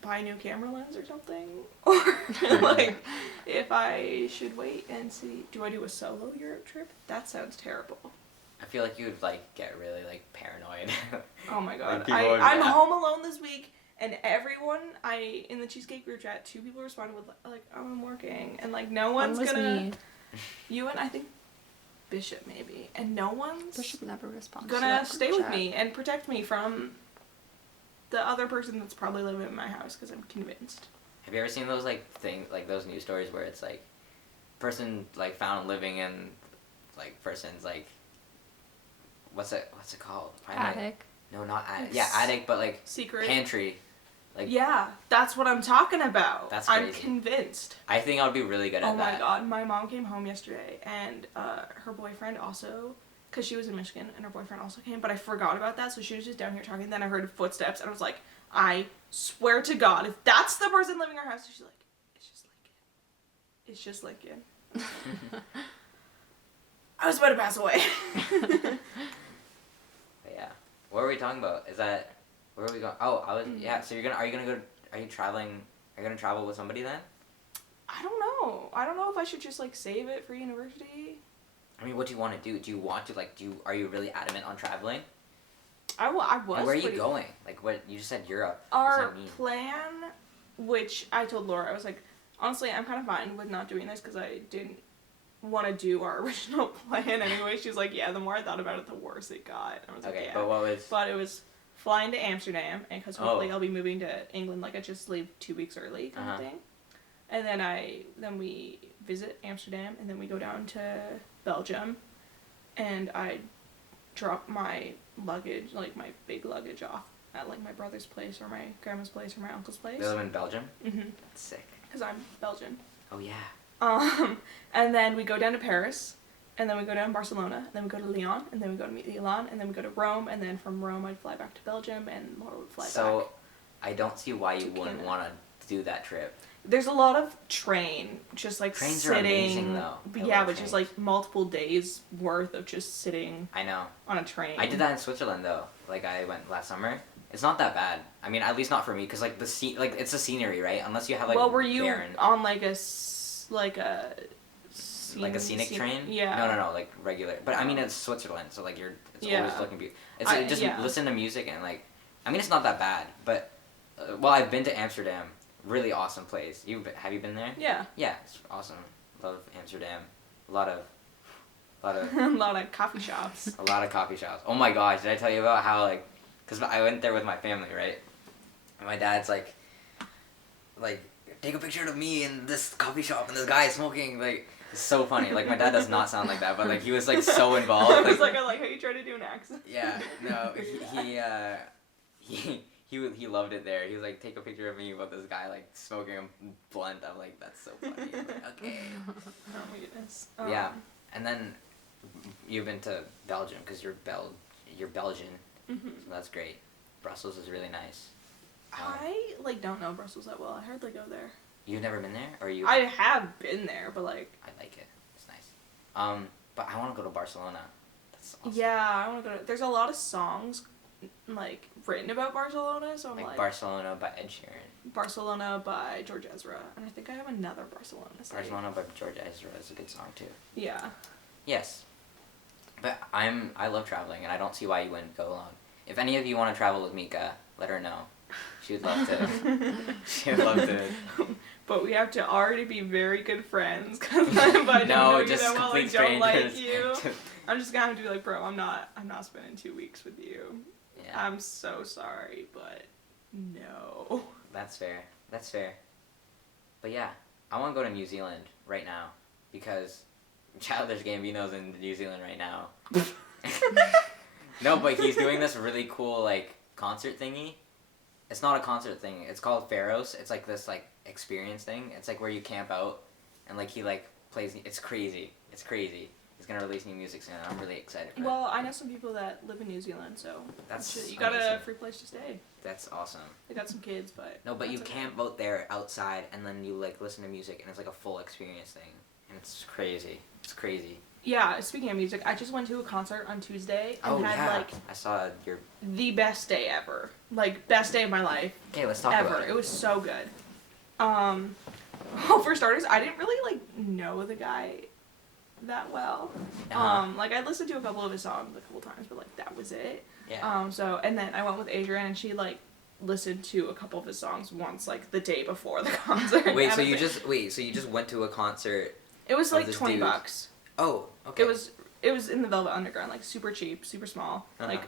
buy a new camera lens or something, or like if I should wait and see. Do I do a solo Europe trip? That sounds terrible. I feel like you'd like get really like paranoid. Oh my god. people would- I'm home alone this week, and everyone in the Cheesecake group chat, 2 people responded with like, oh, I'm working, and like no One one's was gonna. me. You and I think Bishop maybe, and no one's Bishop never responds. to gonna that stay group with chat. me and protect me from the other person that's probably living in my house because I'm convinced. Have you ever seen those like like those news stories where it's like person like found living in like person's like what's it called? Attic. No, not Attic. Yeah, Attic, but like Secret. Pantry. Like, yeah, that's what I'm talking about. That's I'm crazy. convinced. I think I would be really good at that. Oh my god, my mom came home yesterday and her boyfriend also, because she was in Michigan and her boyfriend also came, but I forgot about that, so she was just down here talking. Then I heard footsteps and I was like, I swear to God, if that's the person living in our house, she's like, it's just Lincoln. It's just Lincoln. I was about to pass away. But yeah. What were we talking about? Is that where are we going? Oh, I was yeah. So are you gonna travel with somebody then? I don't know. I don't know if I should just like save it for university. I mean, what do you want to do? Do you want to are you really adamant on traveling? I was. And where are you going? Like what you just said Europe. Our plan, which I told Laura, I was like, honestly, I'm kind of fine with not doing this because I didn't want to do our original plan anyway. She was like, yeah, the more I thought about it, the worse it got. And I was like, yeah. But what was? But it was flying to Amsterdam, and because hopefully I'll be moving to England, like I just leave 2 weeks early kind of thing. And then we visit Amsterdam, and then we go down to Belgium, and I drop my luggage, like my big luggage, off at like my brother's place or my grandma's place or my uncle's place. They live in Belgium? Mm-hmm. That's sick. Because I'm Belgian. Oh yeah. And then we go down to Paris, and then we go down to Barcelona, and then we go to Lyon, and then we go to Milan, and then we go to Rome, and then from Rome I'd fly back to Belgium, and Laura would fly back. So, I don't see why you wouldn't want to do that trip. There's a lot of train, just like Trains sitting. are amazing though. Yeah, but just like multiple days worth of just sitting. I know. On a train. I did that in Switzerland though. Like I went last summer. It's not that bad. I mean, at least not for me, because like it's the scenery, right? Unless you have like. Well, were you barren... on like a scenic train? Yeah. No, like regular. But I mean, it's Switzerland, so like it's always looking beautiful. It's listen to music and like, I mean, it's not that bad. But well, I've been to Amsterdam. Really awesome place. Have you been there? Yeah. Yeah, it's awesome. Love Amsterdam. A lot of. A lot of coffee shops. A lot of coffee shops. Oh my gosh, did I tell you about how like, because I went there with my family, right? And my dad's like, take a picture of me in this coffee shop and this guy is smoking. Like, it's so funny. Like, my dad does not sound like that, but like he was like so involved. I was like, I like how you try to do an accent. Yeah, no, he loved it there. He was like, take a picture of me with this guy like smoking a blunt. I'm like, that's so funny. I'm like, okay. Oh my goodness. Yeah, and then you've been to Belgium because you're Belgian, so that's great. Brussels is really nice. I don't know Brussels that well. I hardly go there. You've never been there, or you? I have been there, but like. I like it. It's nice. But I want to go to Barcelona. That's awesome. Yeah, I want to go. There's a lot of songs, like written about Barcelona, so I'm like. Barcelona by Ed Sheeran. Barcelona by George Ezra, and I think I have another Barcelona song. Barcelona by George Ezra is a good song too. Yeah. Yes. But I love traveling, and I don't see why you wouldn't go along. If any of you want to travel with Mika, let her know. She would love to. She would love to. But we have to already be very good friends, because if I don't know you that well, I don't like you. I'm just gonna have to be like, bro, I'm not spending 2 weeks with you. Yeah. I'm so sorry, but no. That's fair. That's fair. But yeah, I want to go to New Zealand right now, because Childish Gambino's in New Zealand right now. No, but he's doing this really cool like concert thingy. It's not a concert thing. It's called Pharos. It's like this like experience thing. It's like where you camp out and like he like plays. It's crazy. It's crazy. He's gonna release new music soon. I'm really excited for it. Well, I know some people that live in New Zealand, so you got amazing. a free place to stay. That's awesome. They got some kids, but no, but you camp out there outside, and then you like listen to music, and it's like a full experience thing, and it's crazy. It's crazy. Yeah, speaking of music, I just went to a concert on Tuesday and had like I saw your the best day ever. Like best day of my life. Okay, let's talk about it. It was so good. Well, for starters, I didn't really like know the guy that well. Like I listened to a couple of his songs a couple times, but like that was it. Yeah. So and then I went with Adrienne, and she like listened to a couple of his songs once, like the day before the concert. So you just went to a concert. It was like $20. Oh, okay. It was in the Velvet Underground, like super cheap, super small, like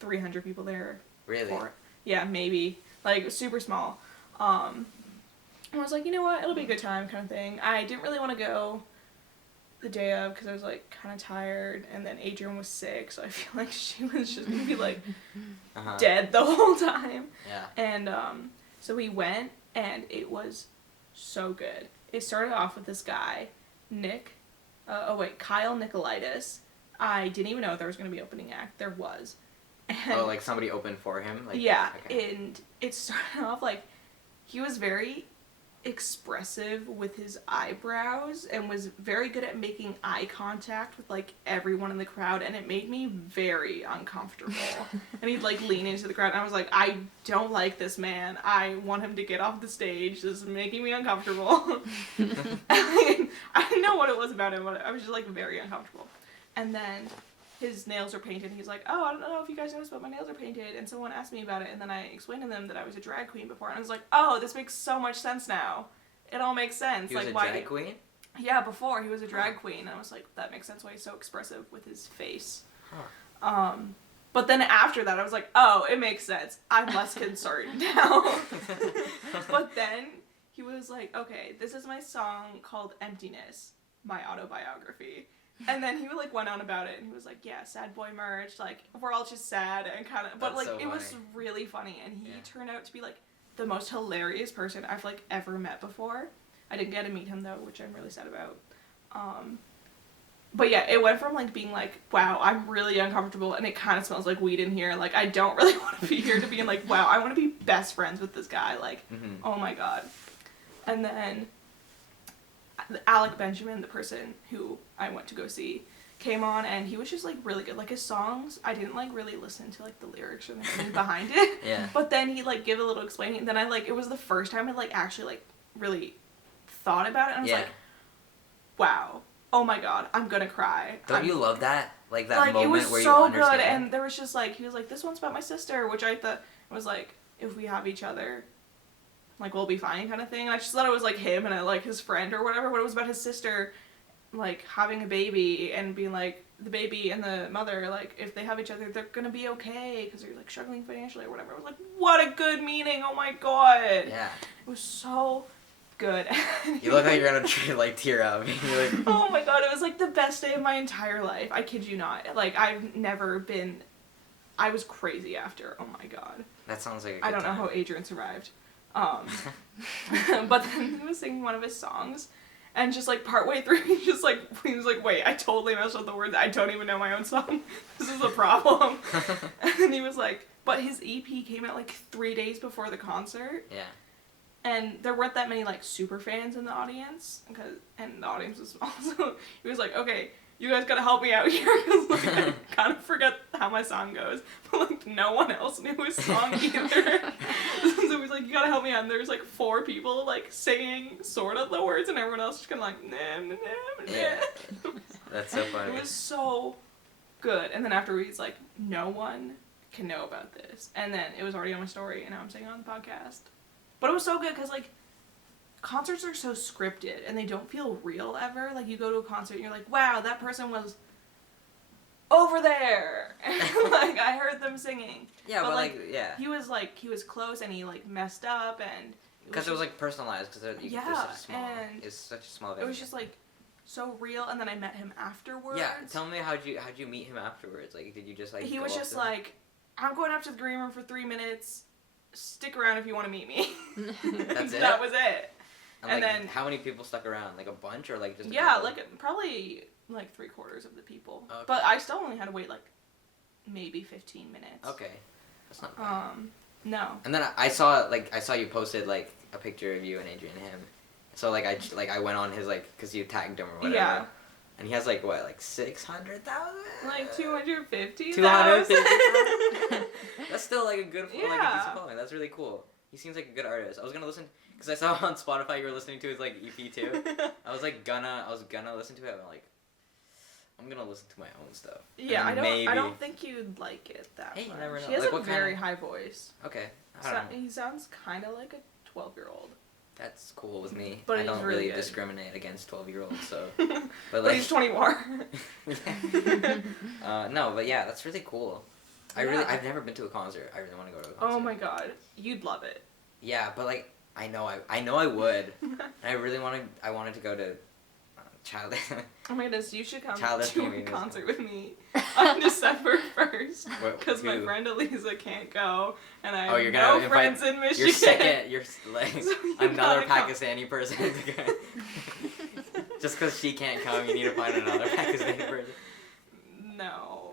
300 people there. Really? Yeah, maybe like super small. And I was like, you know what, it'll be a good time, kind of thing. I didn't really want to go the day of because I was like kind of tired, and then Adrienne was sick, so I feel like she was just gonna be like dead the whole time. Yeah. And so we went, and it was so good. It started off with this guy, Kyle Nicolaitis. I didn't even know there was gonna be opening act. There was. And like somebody opened for him? Like, yeah, okay. and it started off like he was very expressive with his eyebrows and was very good at making eye contact with like everyone in the crowd, and it made me very uncomfortable. And he'd like lean into the crowd, and I was like, I don't like this man. I want him to get off the stage. This is making me uncomfortable. I didn't know what it was about him, but I was just like very uncomfortable. And then his nails are painted. He's like, oh, I don't know if you guys noticed, but my nails are painted. And someone asked me about it, and then I explained to them that I was a drag queen before, and I was like, oh, this makes so much sense now. It all makes sense. He was like, a drag queen? Yeah, before he was a drag queen, and I was like, that makes sense why he's so expressive with his face. But then after that, I was like, oh, it makes sense. I'm less concerned now. But then he was like, okay, this is my song called Emptiness, my autobiography. And then he like went on about it, and he was like, yeah, sad boy merch, like, we're all just sad and kind of, but That's like, so it was funny. really funny, and he turned out to be like the most hilarious person I've like ever met before. I didn't get to meet him though, which I'm really sad about. But yeah, it went from like being like, wow, I'm really uncomfortable, and it kind of smells like weed in here, like, I don't really want to be here, to being like, wow, I want to be best friends with this guy, like, oh my god. And then Alec Benjamin, the person who I went to go see, came on, and he was just like really good. Like, his songs, I didn't like really listen to like the lyrics or the meaning behind it. Yeah. But then he like gave a little explaining, and then I like, it was the first time I like actually like really thought about it, and I was like, wow, oh my god, I'm gonna cry. Don't you love that? Like that like, moment it was where so you understand. good, and there was just like, he was like, this one's about my sister, which I thought was like, if we have each other, like, we'll be fine kind of thing. And I just thought it was like him and I like his friend or whatever, but it was about his sister like having a baby and being like, the baby and the mother, like, if they have each other, they're gonna be okay because they're like struggling financially or whatever. I was like, what a good meaning, oh my god. Yeah. It was so good. You look like you're gonna like tear up. You're like, oh my god, it was like the best day of my entire life. I kid you not. Like, I've never been, I was crazy after. Oh my god. that sounds like a good I don't know time. how Adrienne survived. But then he was singing one of his songs, and just like partway through, he was like, wait, I totally messed up the words. I don't even know my own song. This is a problem. And then he was like, but his EP came out like 3 days before the concert. Yeah. And there weren't that many like super fans in the audience, and the audience was small. So he was like, okay, you guys gotta help me out here, because like, I kind of forget how my song goes, but like no one else knew his song either. So he was like, you gotta help me out. And there's like 4 people like singing sort of the words, and everyone else just kind of like, nah, nah, nah, nah. Yeah. That's so funny. It was so good. And then afterwards, he's like, no one can know about this. And then it was already on my story, and now I'm saying it on the podcast. But it was so good because like, concerts are so scripted and they don't feel real ever. Like, you go to a concert and you're like, wow, that person was over there. Like, I heard them singing. Yeah, but like, yeah. He was close, and he like messed up, and Because it was like personalized, because yeah, it's such a small venue. it was just like so real. And then I met him afterwards. Yeah, tell me how'd you meet him afterwards? Like, did you just like? He go was up just to him? like, I'm going up to the green room for 3 minutes. Stick around if you want to meet me. That's it? That was it. And and like, then- how many people stuck around? Like a bunch, or like just? A Yeah, couple? like probably like 3/4 of the people. Okay. But I still only had to wait like maybe 15 minutes. Okay, that's not bad. No. And then I saw you posted like a picture of you and Adrienne and him. So like I went on his like, because you tagged him or whatever. Yeah. And he has like what, like 600,000? Like 250. 250,000. That's still like a good, like a Yeah. decent following. That's really cool. He seems like a good artist. I was gonna listen, because I saw on Spotify you were listening to his like EP too. I was gonna listen to it. I'm like, I'm gonna listen to my own stuff. Yeah, And I don't think you'd like it that Hey, you much. never know. He has Like, a what very kinda- high voice. Okay. I don't know. He sounds kind of like a 12-year-old. That's cool with me. But I he's don't really really good. discriminate against 12-year-olds, so. But like, he's 24. No, but yeah, that's really cool. Yeah. I've never been to a concert. I really want to go to a concert. Oh my god, you'd love it. Yeah, but like, I know I would. And I really wanted to go to Child. Oh my goodness, you should come Childish to a gaming is- concert with me on December 1st. What- Because my who? friend Elisa can't go, and I Oh, have you're no gonna invite friends in Michigan. You're second. You're like So you another gotta come. Pakistani person. to go. Just because she can't come, you need to find another Pakistani person. No.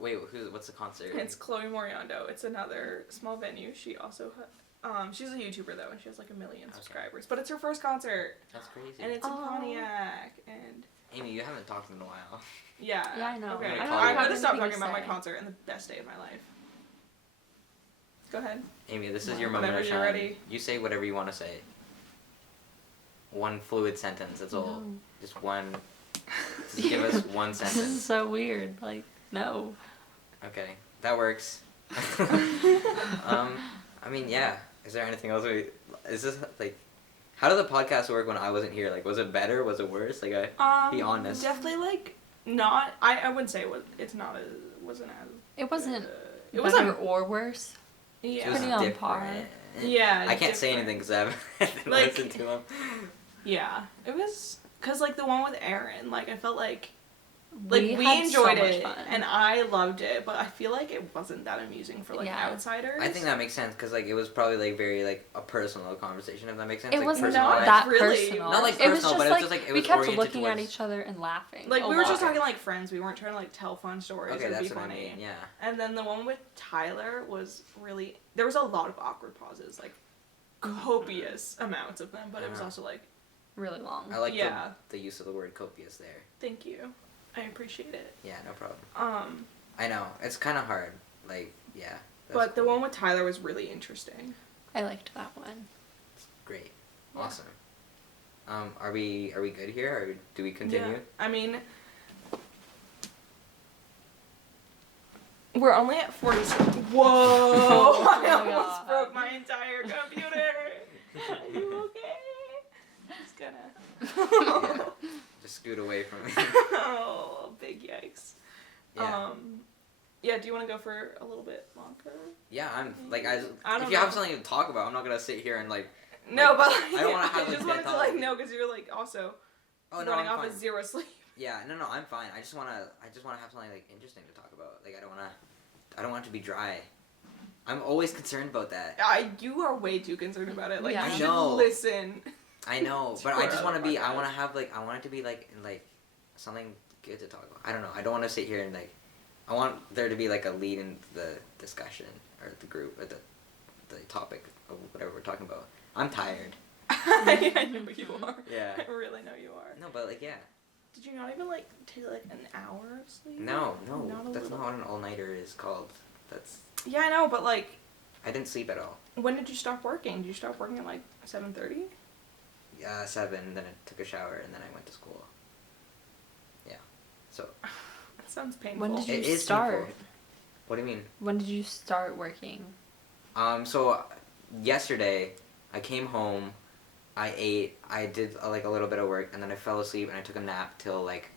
Wait, what's the concert? It's Chloe Moriando. It's another small venue. She also she's a YouTuber though, and she has like 1 million subscribers. But it's her first concert, That's crazy. and it's in Pontiac. And Amy, you haven't talked in a while. yeah. Yeah, I know. Okay, I don't I'm have gonna stop anything talking to about my say. concert and the best day of my life. Go ahead. Amy, this is your moment Whenever of you're shine. ready. You say whatever you want to say. One fluid sentence. That's all. No. Just one. Just give us one This is sentence. so weird. Like, no. Okay, that works. I mean, yeah. Is there anything else? Is this like? How did the podcast work when I wasn't here? Like, was it better? Was it worse? Like, be honest. Definitely like not. I wouldn't say it's not as wasn't as. It wasn't It better wasn't. or worse. Yeah. It was Pretty on different. par. Yeah. I can't say different. anything because I haven't Like- listened to them. Yeah, it was because like the one with Aaron, like I felt like we had so enjoyed much it fun. and I loved it, but I feel like it wasn't that amusing for like Yeah. outsiders. I think that makes sense because like it was probably like very like a personal conversation, if that makes sense. It like, wasn't personalized. that really. personal. Not, like, it was personal, just but it was like, just, like, it we was kept oriented looking at towards- each other and laughing. like a we were just lot. talking like friends. We weren't trying to like tell fun stories Okay, or that's be what funny. I mean. Yeah. And then the one with Tyler was really there was a lot of awkward pauses, like copious amounts of them, but it was Uh-huh. also like really long. I like Yeah. the use of the word copious there. thank you, I appreciate it. Yeah, no problem. Um, I know it's kind of hard. Like, yeah. that's but the cool. one with Tyler was really interesting. I liked that one. Great. Yeah. Awesome. Are we good here, or do we continue? Yeah. I mean, we're only at 40. Whoa! Oh I my almost God. broke my entire computer. Are you okay? Just gonna. Just scoot away from me. Oh, big yikes. Yeah. Yeah. Do you want to go for a little bit longer? Yeah, I'm like I don't if you have know. something to talk about, I'm not gonna sit here and like. No, Like, but I don't wanna have, I like, just wanted dead to like thoughts. know because you're like also Oh no, running I'm off fine. with zero sleep. Yeah, no, I'm fine. I just wanna have something like interesting to talk about. Like I don't want it to be dry. I'm always concerned about that. You are way too concerned about it. Like Yeah. you I should know. listen. I know, To but I our just want to be. I podcast. want to have like. I want it to be like something good to talk about. I don't know. I don't want to sit here and like. I want there to be like a lead in the discussion or the group or the topic of whatever we're talking about. I'm tired. I know you are. Yeah. I really know you are. No, but like yeah. Did you not even like take like an hour of sleep? No, Not a that's little? not what an all-nighter is called. That's. Yeah, I know, but like, I didn't sleep at all. when did you stop working? Did you stop working at like 7:30? 7. Then I took a shower and then I went to school. Yeah. So. That sounds painful. When did you It is start? painful. What do you mean? When did you start working? So yesterday I came home, I ate, I did like a little bit of work, and then I fell asleep and I took a nap till like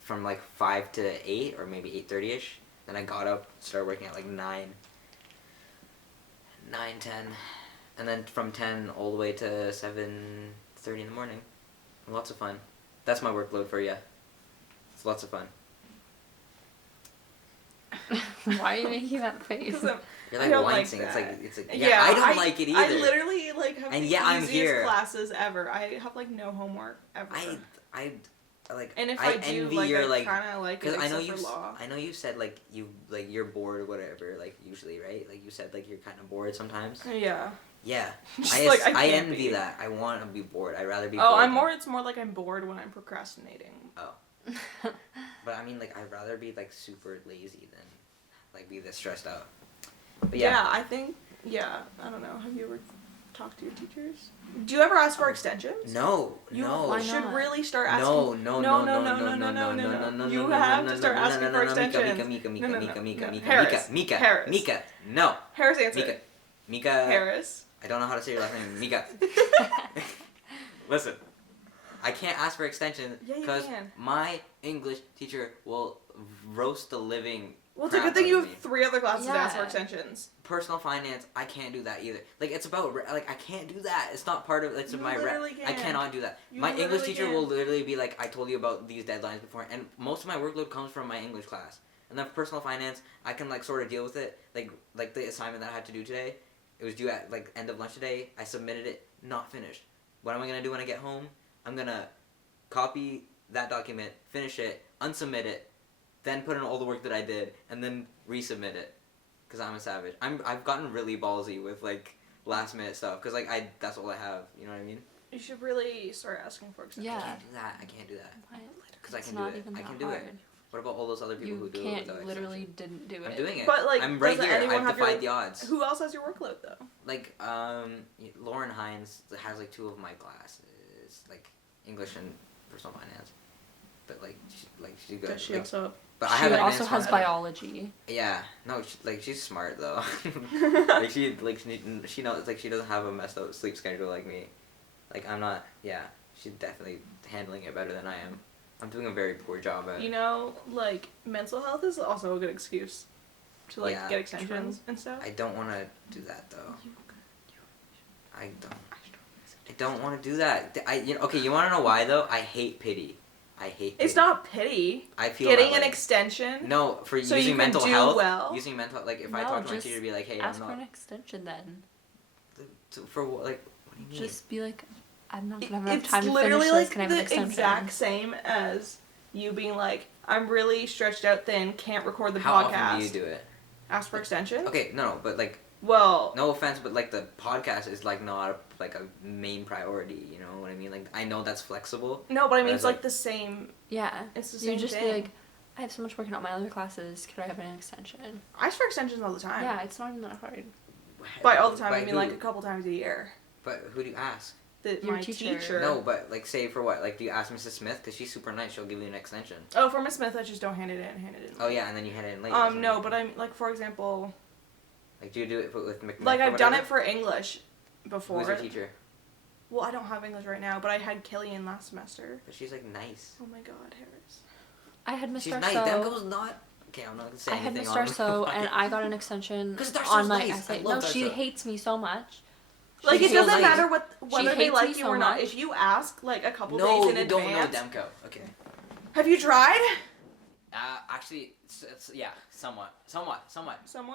from like 5 to 8 or maybe 8:30ish. Then I got up, started working at like 9, 10, and then from 10 all the way to 7:30 in the morning. Lots of fun. That's my workload for you. It's lots of fun. Why are you making that face? 'Cause You're I like don't like wincing. It's that. like yeah, I don't like it either. I literally like have And the yet I'm easiest here. classes ever. I have like no homework ever. I like. and if I I do, envy like, your I like. kind of like it Because I know except you. for law. I know you said like you like you're bored or whatever. Like usually, right? Like you said like you're kind of bored sometimes. Yeah. Yeah. Just I like, I can't envy be. that. I want to be bored. I'd rather be. Oh, bored I'm than- more. It's more like I'm bored when I'm procrastinating. But I mean, like I'd rather be like super lazy than like be this stressed out. But Yeah. yeah. I think. Yeah, I don't know. Have you ever talked to your teachers? Do you ever ask for extensions? No. You no. Why should not? really start asking. No. You have to start asking for extensions. Mika. Harris. Harris. Mika. No. Harris answered. Mika. Mika. Harris. I don't know how to say your last name. Mika. Listen. I can't ask for extension Yeah, you because can. my English teacher will roast the living Well, it's a crap good thing you out of have me. 3 other classes to ask Yeah. for extensions. Personal finance, I can't do that either. Like, it's about, like, I can't do that. It's not part of, it's You my literally I can. cannot do that. You My English literally teacher can. will literally be like, I told you about these deadlines before, and most of my workload comes from my English class. And then for personal finance, I can, like, sort of deal with it. Like the assignment that I had to do today, it was due at, like, end of lunch today. I submitted it, not finished. What am I going to do when I get home? I'm going to copy that document, finish it, unsubmit it, then put in all the work that I did, and then resubmit it. Because I'm a savage. I've gotten really ballsy with, like, last minute stuff. Because, like, that's all I have. You know what I mean? You should really start asking for extensions. Yeah. I can't do that. I can't do that. What? Because I It's can do not it. even I that can do hard. it. What about all those other people You who do it can't, without literally extension? didn't do it. I'm doing it. But, like, I'm right doesn't here. anyone I've have your- defied the odds. Who else has your workload, though? Like, Lauren Hines has, like, 2 of my classes. Like, English and personal finance. But, like, she's good. Does she like, also... but I She have also advanced has math. biology. Yeah, no, she's smart though. like she knows, like, she doesn't have a messed up sleep schedule like me. Like, I'm not. Yeah, she's definitely handling it better than I am. I'm doing a very poor job at. You know, like, mental health is also a good excuse to, like, Yeah, get extensions and stuff. I don't want to do that though. I don't want to do that. Okay, you want to know why though? I hate pity. I hate pity. It's not pity. I feel Getting that an way. extension. No, for so you using can mental do health. well. Using mental, like, if I No, talk to my just teacher, be like, hey, Ask I'm for not. an extension then. For what? Like, what do you mean? Just be like, I'm not gonna have enough It's time to literally finish this. like Can I have an the extension? exact same as you being like, I'm really stretched out thin, can't record the How podcast. often do you do it? Ask for extension? Okay, no, but, like, Well, no offense, but, like, the podcast is, like, not like a main priority. You know what I mean? Like, I know that's flexible. no, but I mean, Whereas, it's like like- the same. Yeah. It's the You same just thing. be like, I have so much working on my other classes. Could I have an extension? I ask for extensions all the time. Yeah, it's not even that hard. By all the time, By I mean who? like a couple times a year. But who do you ask? Your My teacher. teacher. No, but, like, say for what? Like, do you ask Mrs. Smith? Because she's super nice. She'll give you an extension. Oh, for Miss Smith, I just don't hand it in. Oh, yeah, and then you had it in late. or something. No, but I'm like, for example, Like, do you do it with McMahon? like I've done it for English before. Who's your teacher? Well, I don't have English right now, but I had Killian last semester. But she's, like, nice. Oh my God, Harris. I had Mr. She's nice. That So. goes not... Okay, I'm not going to say I had anything Mr. on So, and I got an extension 'Cause Darso's on my nice. essay. I No, love she Darso. hates me so much. Like, She's it so doesn't nice. matter whether they hates like me you so or not. much. If you ask, like, a couple No, days in you don't know advance. Demko. Okay. Have you tried? Actually, yeah, somewhat. Someone?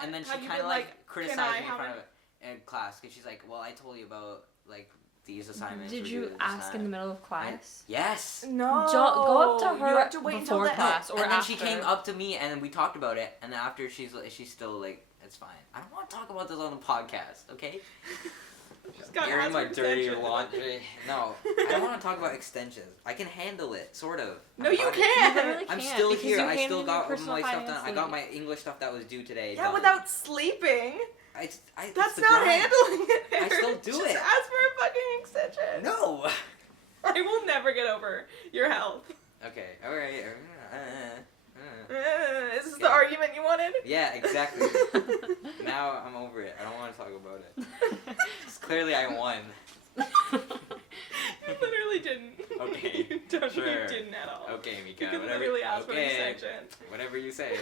And then she Have you kind of, been like, criticized me in have front it? of in class. Because she's like, well, I told you about, like, these assignments. Did were you due at this ask in the time. middle of class? Yes. No. Go up to her You have to wait before until class. Or and then after. she came up to me and we talked about it. And then after she's still like, it's fine. I don't want to talk about this on the podcast, okay? She's got Airing my asthma dirty extension. laundry. No, I don't want to talk about extensions. I can handle it, sort of. No, I'm you fine. You can't. literally I'm can't still because here. you I handed still your got personal my stuff done. finance I got leave. my English stuff that was due today. Yeah, done. without sleeping. It's That's the not grind. handling it. I still Harris. do Just it. ask for a fucking extension. No. I will never get over your health. Okay. All right. Is this Okay. the argument you wanted? Yeah, exactly. Now I'm over it. I don't want to talk about it. 'Cause clearly I won. You literally didn't. Okay, You don't, sure. You didn't at all. Okay, Mika. You could whatever. literally ask for an Okay. extension. Whatever you say.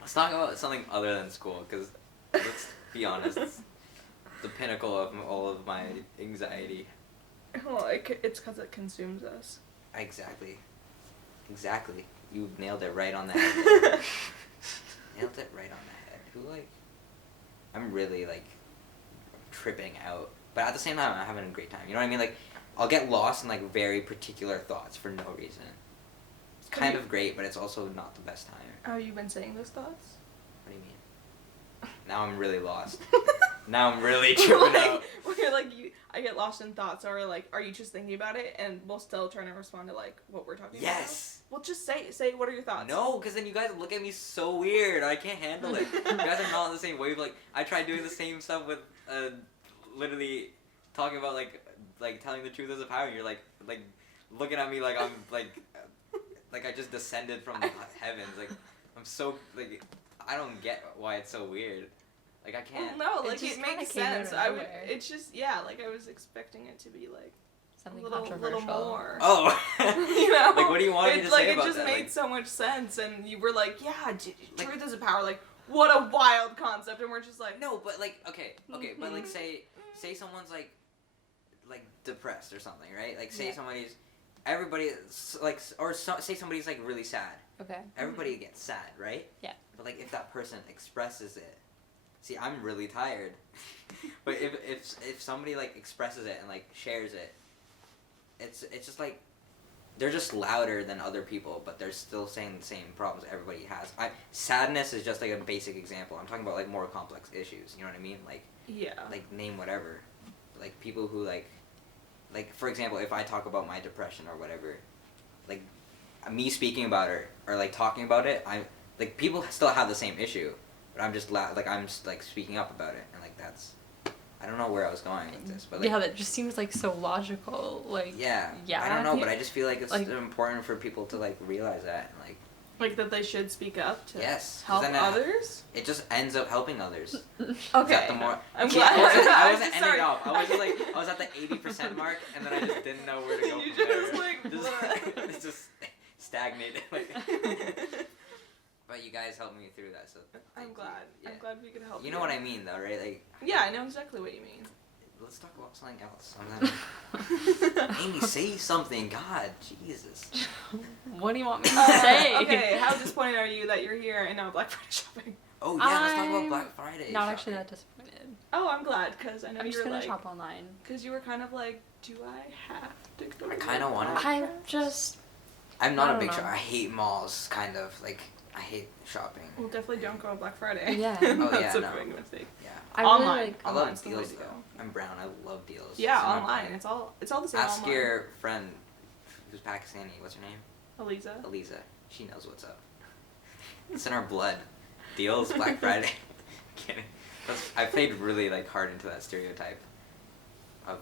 Let's talk about something other than school, because let's be honest, it's the pinnacle of all of my anxiety. Well, it's because it consumes us. Exactly. Exactly. You nailed it right on the head. Nailed it right on the head. Who, like... I'm really, like, tripping out. But at the same time, I'm having a great time. You know what I mean? Like, I'll get lost in, like, very particular thoughts for no reason. It's kind of great, but it's also not the best time. Have you been saying those thoughts? What do you mean? Now I'm really lost. Now I'm really tripping out. Where like I get lost in thoughts, or like, are you just thinking about it, and we'll still trying to respond to like what we're talking Yes! about? Well, just say what are your thoughts? No, because then you guys look at me so weird. I can't handle it. You guys are not on the same wave. Like, I tried doing the same stuff with, literally talking about, like telling the truth is a power. And you're, like, looking at me like I'm, like I just descended from the heavens. Like, I'm so, like, I don't get why it's so weird. Like, I can't. Well, no, It like just it kinda makes came out sense. of I would. nowhere. It's just like I was expecting it to be like something little controversial. more. Oh. You know? Like, what do you want me to say about that? It just made like, so much sense, and you were like, yeah, like, truth is a power. Like, what a wild concept, and we're just like, no, but like, okay, but like, say someone's like depressed or something, right? Like, say somebody's, everybody, like, or say somebody's like really sad. Okay. Everybody gets sad, right? Yeah. But like, if that person expresses it, see, I'm really tired. But if somebody like expresses it and like shares it, it's just like they're just louder than other people, but they're still saying the same problems everybody has. Sadness is just like a basic example. I'm talking about like more complex issues. You know what I mean? Like like name whatever. Like people who like for example, if I talk about my depression or whatever, like me speaking about it or like talking about it, I like people still have the same issue, but I'm just I'm just like speaking up about it, and like that's. I don't know where I was going with this, but like, yeah, that just seems like so logical. Like yeah, I don't know, but I just feel like it's like, important for people to like realize that, and like that they should speak up to help others. It just ends up helping others. Okay, the more, I'm glad. I wasn't ending off. I was just like I was at the 80% mark, and then I just didn't know where to go you from just there. like It's just stagnated. But you guys helped me through that, so I'm glad. Yeah. I'm glad we could help. You know what I mean, though, right? Like. Yeah, I know exactly what you mean. Let's talk about something else. Amy, say something. God, Jesus. What do you want me to say? Okay, how disappointed are you that you're here and not Black Friday shopping? Oh yeah, let's talk about Black Friday. Not actually that disappointed. Oh, I'm glad because I know I'm you just were gonna like. shop online. Because you were kind of like, do I have to go? I kind of want to. I'm not a big shopper. I hate malls. Kind of like I hate shopping. Well, definitely don't go on Black Friday. Yeah. That's a big mistake. Yeah. Online. I love deals though. I'm brown. I love deals. Yeah, online. It's all the same. Ask online. your friend who's Pakistani. What's her name? Eliza. She knows what's up. It's in our blood. Deals, Black Friday. Kidding. I played really like hard into that stereotype of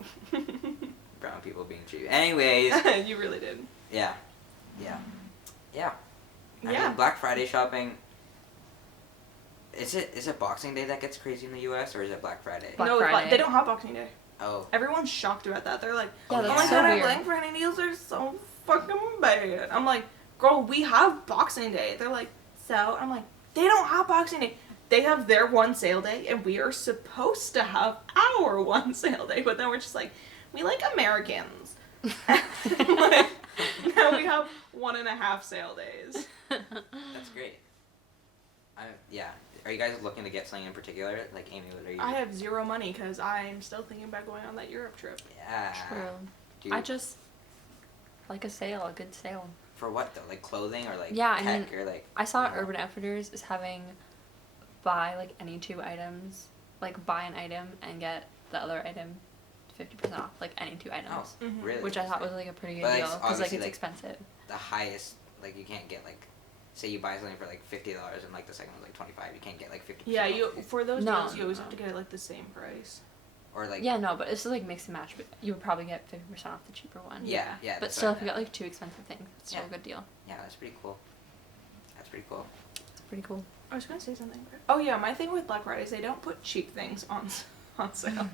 brown people being cheap. Anyways. You really did. Yeah. I mean, Black Friday shopping. Is it Boxing Day that gets crazy in the U.S. or is it Black Friday? No, they don't have Boxing Day. Oh. Everyone's shocked about that. They're like, yeah, oh my god, Black Friday deals are so fucking bad. I'm like, girl, we have Boxing Day. They're like, so? I'm like, they don't have Boxing Day. They have their one sale day, and we are supposed to have our one sale day. But then we're just like, we like Americans. Like, now we have 1.5 sale days. That's great. Yeah. Are you guys looking to get something in particular? Like, Amy, what are you? I have zero money because I'm still thinking about going on that Europe trip. Yeah. True. I just like a good sale. For what though? Like clothing or like tech or like? I saw Urban Outfitters is having buy like any 2 items, like buy an item and get the other item 50% off, like any 2 items. Oh, really? Which I thought was like a pretty good But deal because like it's like, expensive. The highest, like you can't get like, say you buy something for like $50 and like the second one's like $25. You can't get like 50%. Yeah, for those deals you always no. have to get it like the same price. Or like. Yeah, no, but it's like mix and match. But you would probably get 50% off the cheaper one. Yeah. But still, if you got like 2 expensive things, it's still a good deal. Yeah, that's pretty cool. It's pretty cool. I was gonna say something. Oh yeah, my thing with Black Friday is they don't put cheap things on sale.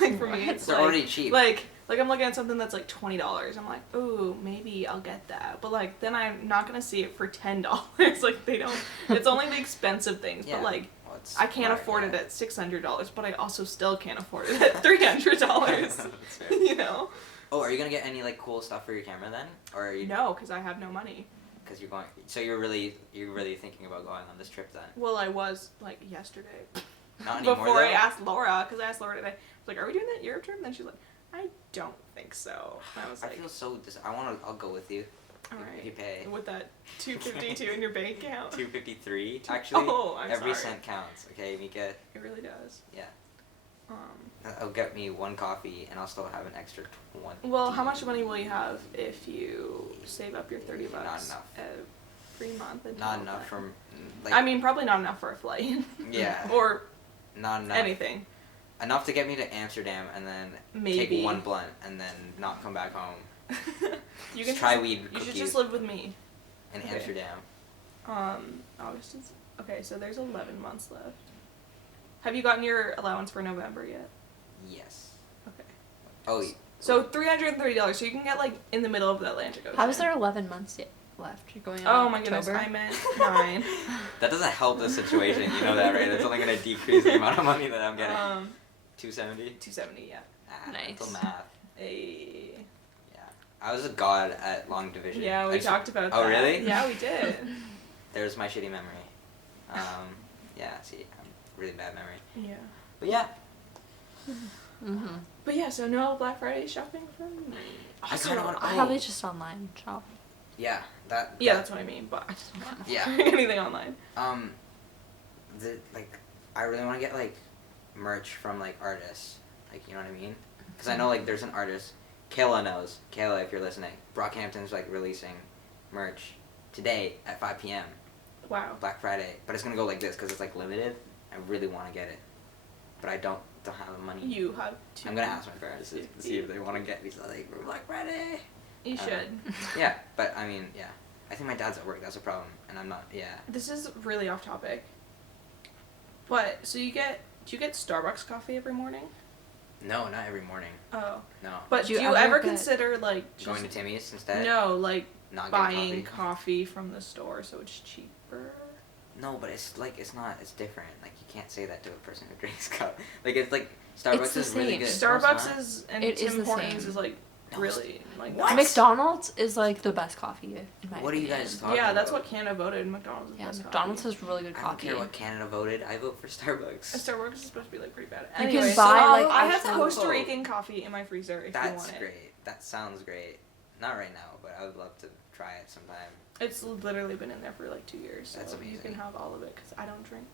Like for me, it's they're already cheap. Like I'm looking at something that's like $20. I'm like, ooh, maybe I'll get that. But like then I'm not gonna see it for $10. Like they don't. It's only the expensive things. Yeah. But like Well, I can't afford it at $600. But I also still can't afford it at $300. You know. Oh, are you gonna get any like cool stuff for your camera then, or are you? No, because I have no money. Because you're going. So you're really thinking about going on this trip then? Well, I was like yesterday. Not anymore. Before I asked Laura, because I asked Laura today, I was like, "Are we doing that Europe trip?" And then she's like, "I don't think so." And I was like, I feel so. I'll go with you. All right. If you pay. With that $252 in your bank account. $253 actually. Oh, I'm every sorry. cent counts. Okay, Mika. It really does. Yeah. I'll get me 1 coffee, and I'll still have an extra 20. Well, how much money will you have if you save up your $30? Not enough. Every month. Not enough from. Like, I mean, probably not enough for a flight. Yeah. Or. Not enough. Anything. Enough to get me to Amsterdam and then Maybe. take 1 blunt and then not come back home. You can try weed. You should just live with me. In Amsterdam. August is. Okay, so there's 11 months left. Have you gotten your allowance for November yet? Yes. Okay. Oh, So $330. So you can get like in the middle of the Atlantic Ocean. How is there 11 months left? You're going Oh on my goodness, October? I meant 9. That doesn't help the situation. You know that, right? It's only gonna decrease the amount of money that I'm getting. 270. 270, yeah. Nice. Mental math. A. Yeah. I was a god at long division. Yeah, we talked about that. Oh, really? Yeah, we did. There's my shitty memory. Yeah. See, I'm really bad memory. Yeah. But yeah. Mm-hmm. But yeah, so no Black Friday shopping for me. I kind of want. Probably just online shop. Yeah. That. Yeah, that's what I mean, but I just don't want Yeah. anything online. I really want to get like merch from like artists, like, you know what I mean? Because I know like there's an artist, Kayla knows. Kayla, if you're listening, Brockhampton's like releasing merch today at 5 p.m. Wow. Black Friday, but it's gonna go like this because it's like limited. I really want to get it, but I don't have the money. You have to. I'm gonna ask my parents to see if they want to get me something for Black Friday. You should. Yeah, but I mean, yeah. I think my dad's at work. That's a problem, and I'm not. Yeah. This is really off topic. But so do you get Starbucks coffee every morning? No, not every morning. Oh. No. But do you ever consider like just Going to Timmy's instead? No, like Not buying getting coffee from the store so it's cheaper. No, but it's like it's not. It's different. Like you can't say that to a person who drinks coffee. Like it's like Starbucks It's the is really same. good. Starbucks is and It is Tim the Hortons same. is like No, really like What? McDonald's is like the best coffee in my What are you opinion. guys talking Yeah, that's about? what Canada voted. McDonald's is Yeah, best McDonald's coffee. has really good I don't coffee. care what Canada voted. I vote for Starbucks. Starbucks is supposed to be like pretty bad. You can Anyway, buy, so like, I have actual- Costa Rican coffee in my freezer if you That's want it. great. That sounds great. Not right now, but I would love to try it sometime. It's literally been in there for like 2 years, so That's you amazing. can have all of it because I don't drink.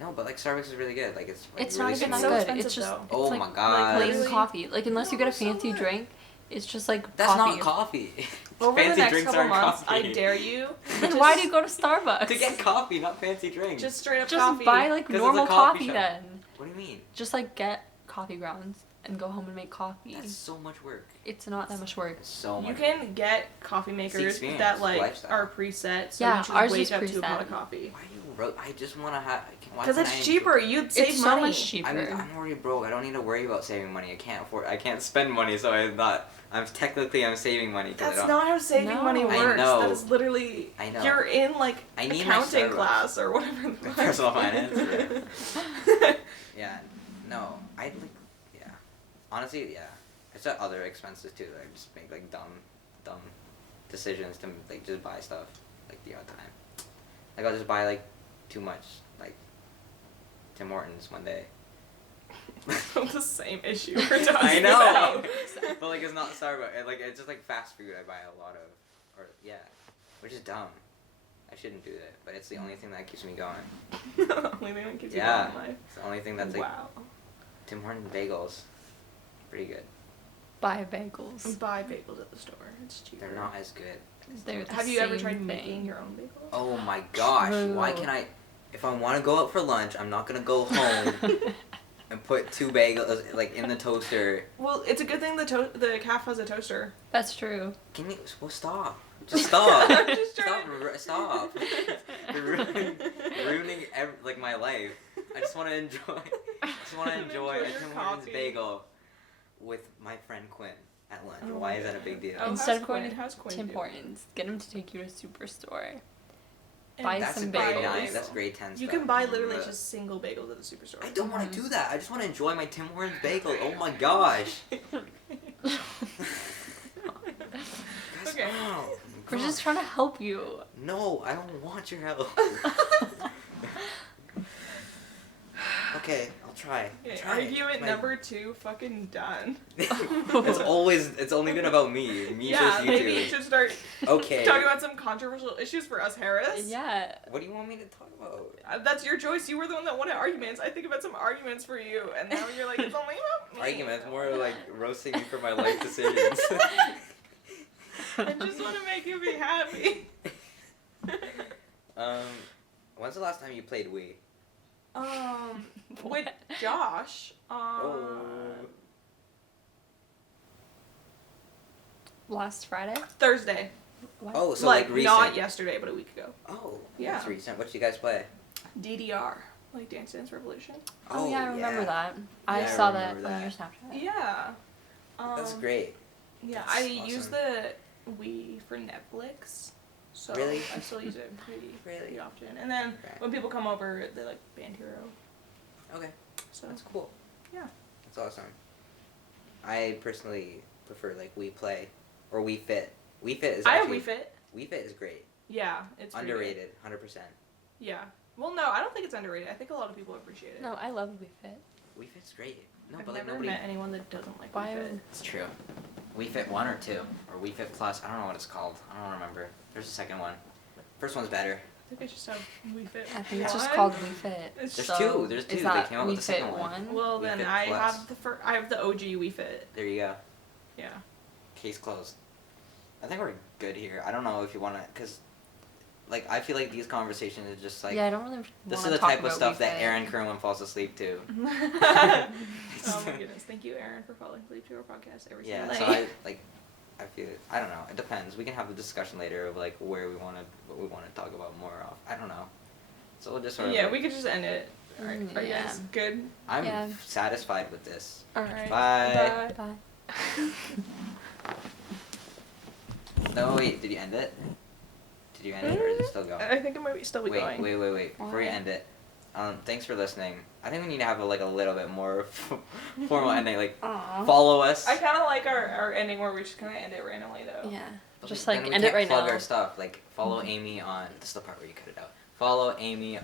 No, but like Starbucks is really good. Like it's. Like, It's really not even that so good. expensive, It's just though. it's Oh like my god. plain Literally- coffee. Like unless you get a No, so fancy good. drink, it's just like That's coffee. not coffee. Over Fancy the next drinks couple aren't months, coffee. I dare you. Then why do you go to Starbucks? To get coffee, not fancy drinks. Just straight up Just coffee. buy like 'Cause it's a normal coffee coffee shop. then. What do you mean? Just like get coffee grounds and go home and make coffee. That's so much work. It's not that much work. It's so much. You can get coffee makers experience, that like lifestyle. are preset, so Yeah, you just ours wake is up to a pot preset. of coffee. Why you wrote? I just want to have. Because it's cheaper. You'd save It's money. so much cheaper. I'm already broke. I don't need to worry about saving money. I can't spend money, so I'm saving money. 'Cause I That's don't- not how saving No. money I works. know. That is literally I know. you're in like I need my accounting Starbucks. class or whatever. the fuck. Personal finance, Yeah, no, I like, yeah. Honestly, yeah. It's got other expenses too. That I just make like dumb decisions to like just buy stuff like the odd time. Like I'll just buy like too much like Tim Hortons one day. The same issue we're talking I know, about. but like it's not Starbucks. Like it's just like fast food. I buy a lot of, or yeah, which is dumb. I shouldn't do that, but it's the only thing that keeps me going. Only thing that keeps Yeah. you going in life. It's the only thing that's like Wow. Tim Hortons bagels. Pretty good. Buy bagels. Buy bagels at the store. It's cheaper. They're not as good. They're the Have you ever same tried thing. making your own bagels? Oh my gosh! Why True. can I? If I want to go out for lunch, I'm not gonna go home and put 2 bagels like in the toaster. Well, it's a good thing the calf has a toaster. That's true. Can you? Well, stop. Just stop. Just stop. trying. Stop. You're ruining like my life. I just want to enjoy. I just want to enjoy Enjoy a your Tim Hortons coffee. bagel with my friend Quinn at lunch. Oh Why my is that a God. big deal? Oh, Instead how's of going Quinn- to how's Quinn Tim doing? Hortons, get him to take you to Superstore. And Buy That's some a grade bagels. 9. That's grade 10 You stuff. can buy literally Ugh. just single bagels at the superstore. I don't want to do that. I just want to enjoy my Tim Hortons bagel. Oh my gosh. Guys, Okay. oh, We're God. just trying to help you. No, I don't want your help. Okay, I'll try. Okay, Try it. argument My- number 2 fucking done. it's only been about me. Me Yeah, versus you maybe you two. should start Okay. talking about some controversial issues for us, Harris. Yeah. What do you want me to talk about? That's your choice. You were the one that wanted arguments. I think about some arguments for you, and now you're like, it's only about me. Arguments, more like roasting me for my life decisions. I just want to make you be happy. When's the last time you played Wii? With Josh. Oh. Last Friday? Thursday. What? Oh, so like like recent. not yesterday, but a week ago. Oh, Yeah. that's recent. What did you guys play? DDR, like Dance Dance Revolution. Oh, yeah, I remember that. Yeah, I I saw that remember on your that. Snapchat. Yeah. That's great. Yeah, That's I awesome. use the Wii for Netflix. So Really? I still use it pretty Really? often. And then Right. when people come over, they like Band Hero. Okay. So That's cool. Yeah. That's awesome. I personally prefer like Wii Play or Wii Fit. Wii Fit is I have actually, Wii Fit. Wii Fit is great. Yeah, it's pretty good. Underrated, 100%. Yeah. Well, no, I don't think it's underrated. I think a lot of people appreciate it. No, I love Wii Fit. Wii Fit's great. No, I've but like never nobody. met anyone that doesn't like Why Wii Fit. It's true. Wii Fit 1 or 2 or Wii Fit Plus. I don't know what it's called. I don't remember. There's a second one. First one's better. I think I just have Wii Fit. I think it's just one. called Wii Fit. It's There's So, two. There's two. Is They that came out Wii with the Fit second one. Well, Wii then Fit I Plus. have I have the OG Wii Fit. There you go. Yeah. Case closed. I think we're good here. I don't know if you want to, because, like, I feel like these conversations are just like, yeah, I don't really this is wanna the talk type of about stuff Wii that Fit. Aaron Kerwin falls asleep to. Oh my goodness! Thank you, Aaron, for falling asleep to our podcast every Yeah, single so night. I feel, I don't know. It depends. We can have a discussion later of like what we want to talk about more of. I don't know. So we'll just sort of. Yeah, like, we could just end it. Alright, are you guys good? I'm Yeah. satisfied with this. Alright. Bye. Bye. No, wait. Did you end it? Did you end it, or is it still going? I think it might still be going. Wait. Before you Why? end it, thanks for listening. I think we need to have a little bit more formal ending. Like, Aw. follow us. I kind of like our ending where we just kind of end it randomly though. Yeah. But Just then like we end it can't right plug now. our stuff. Like, follow Amy on. This is the part where you cut it out. Follow Amy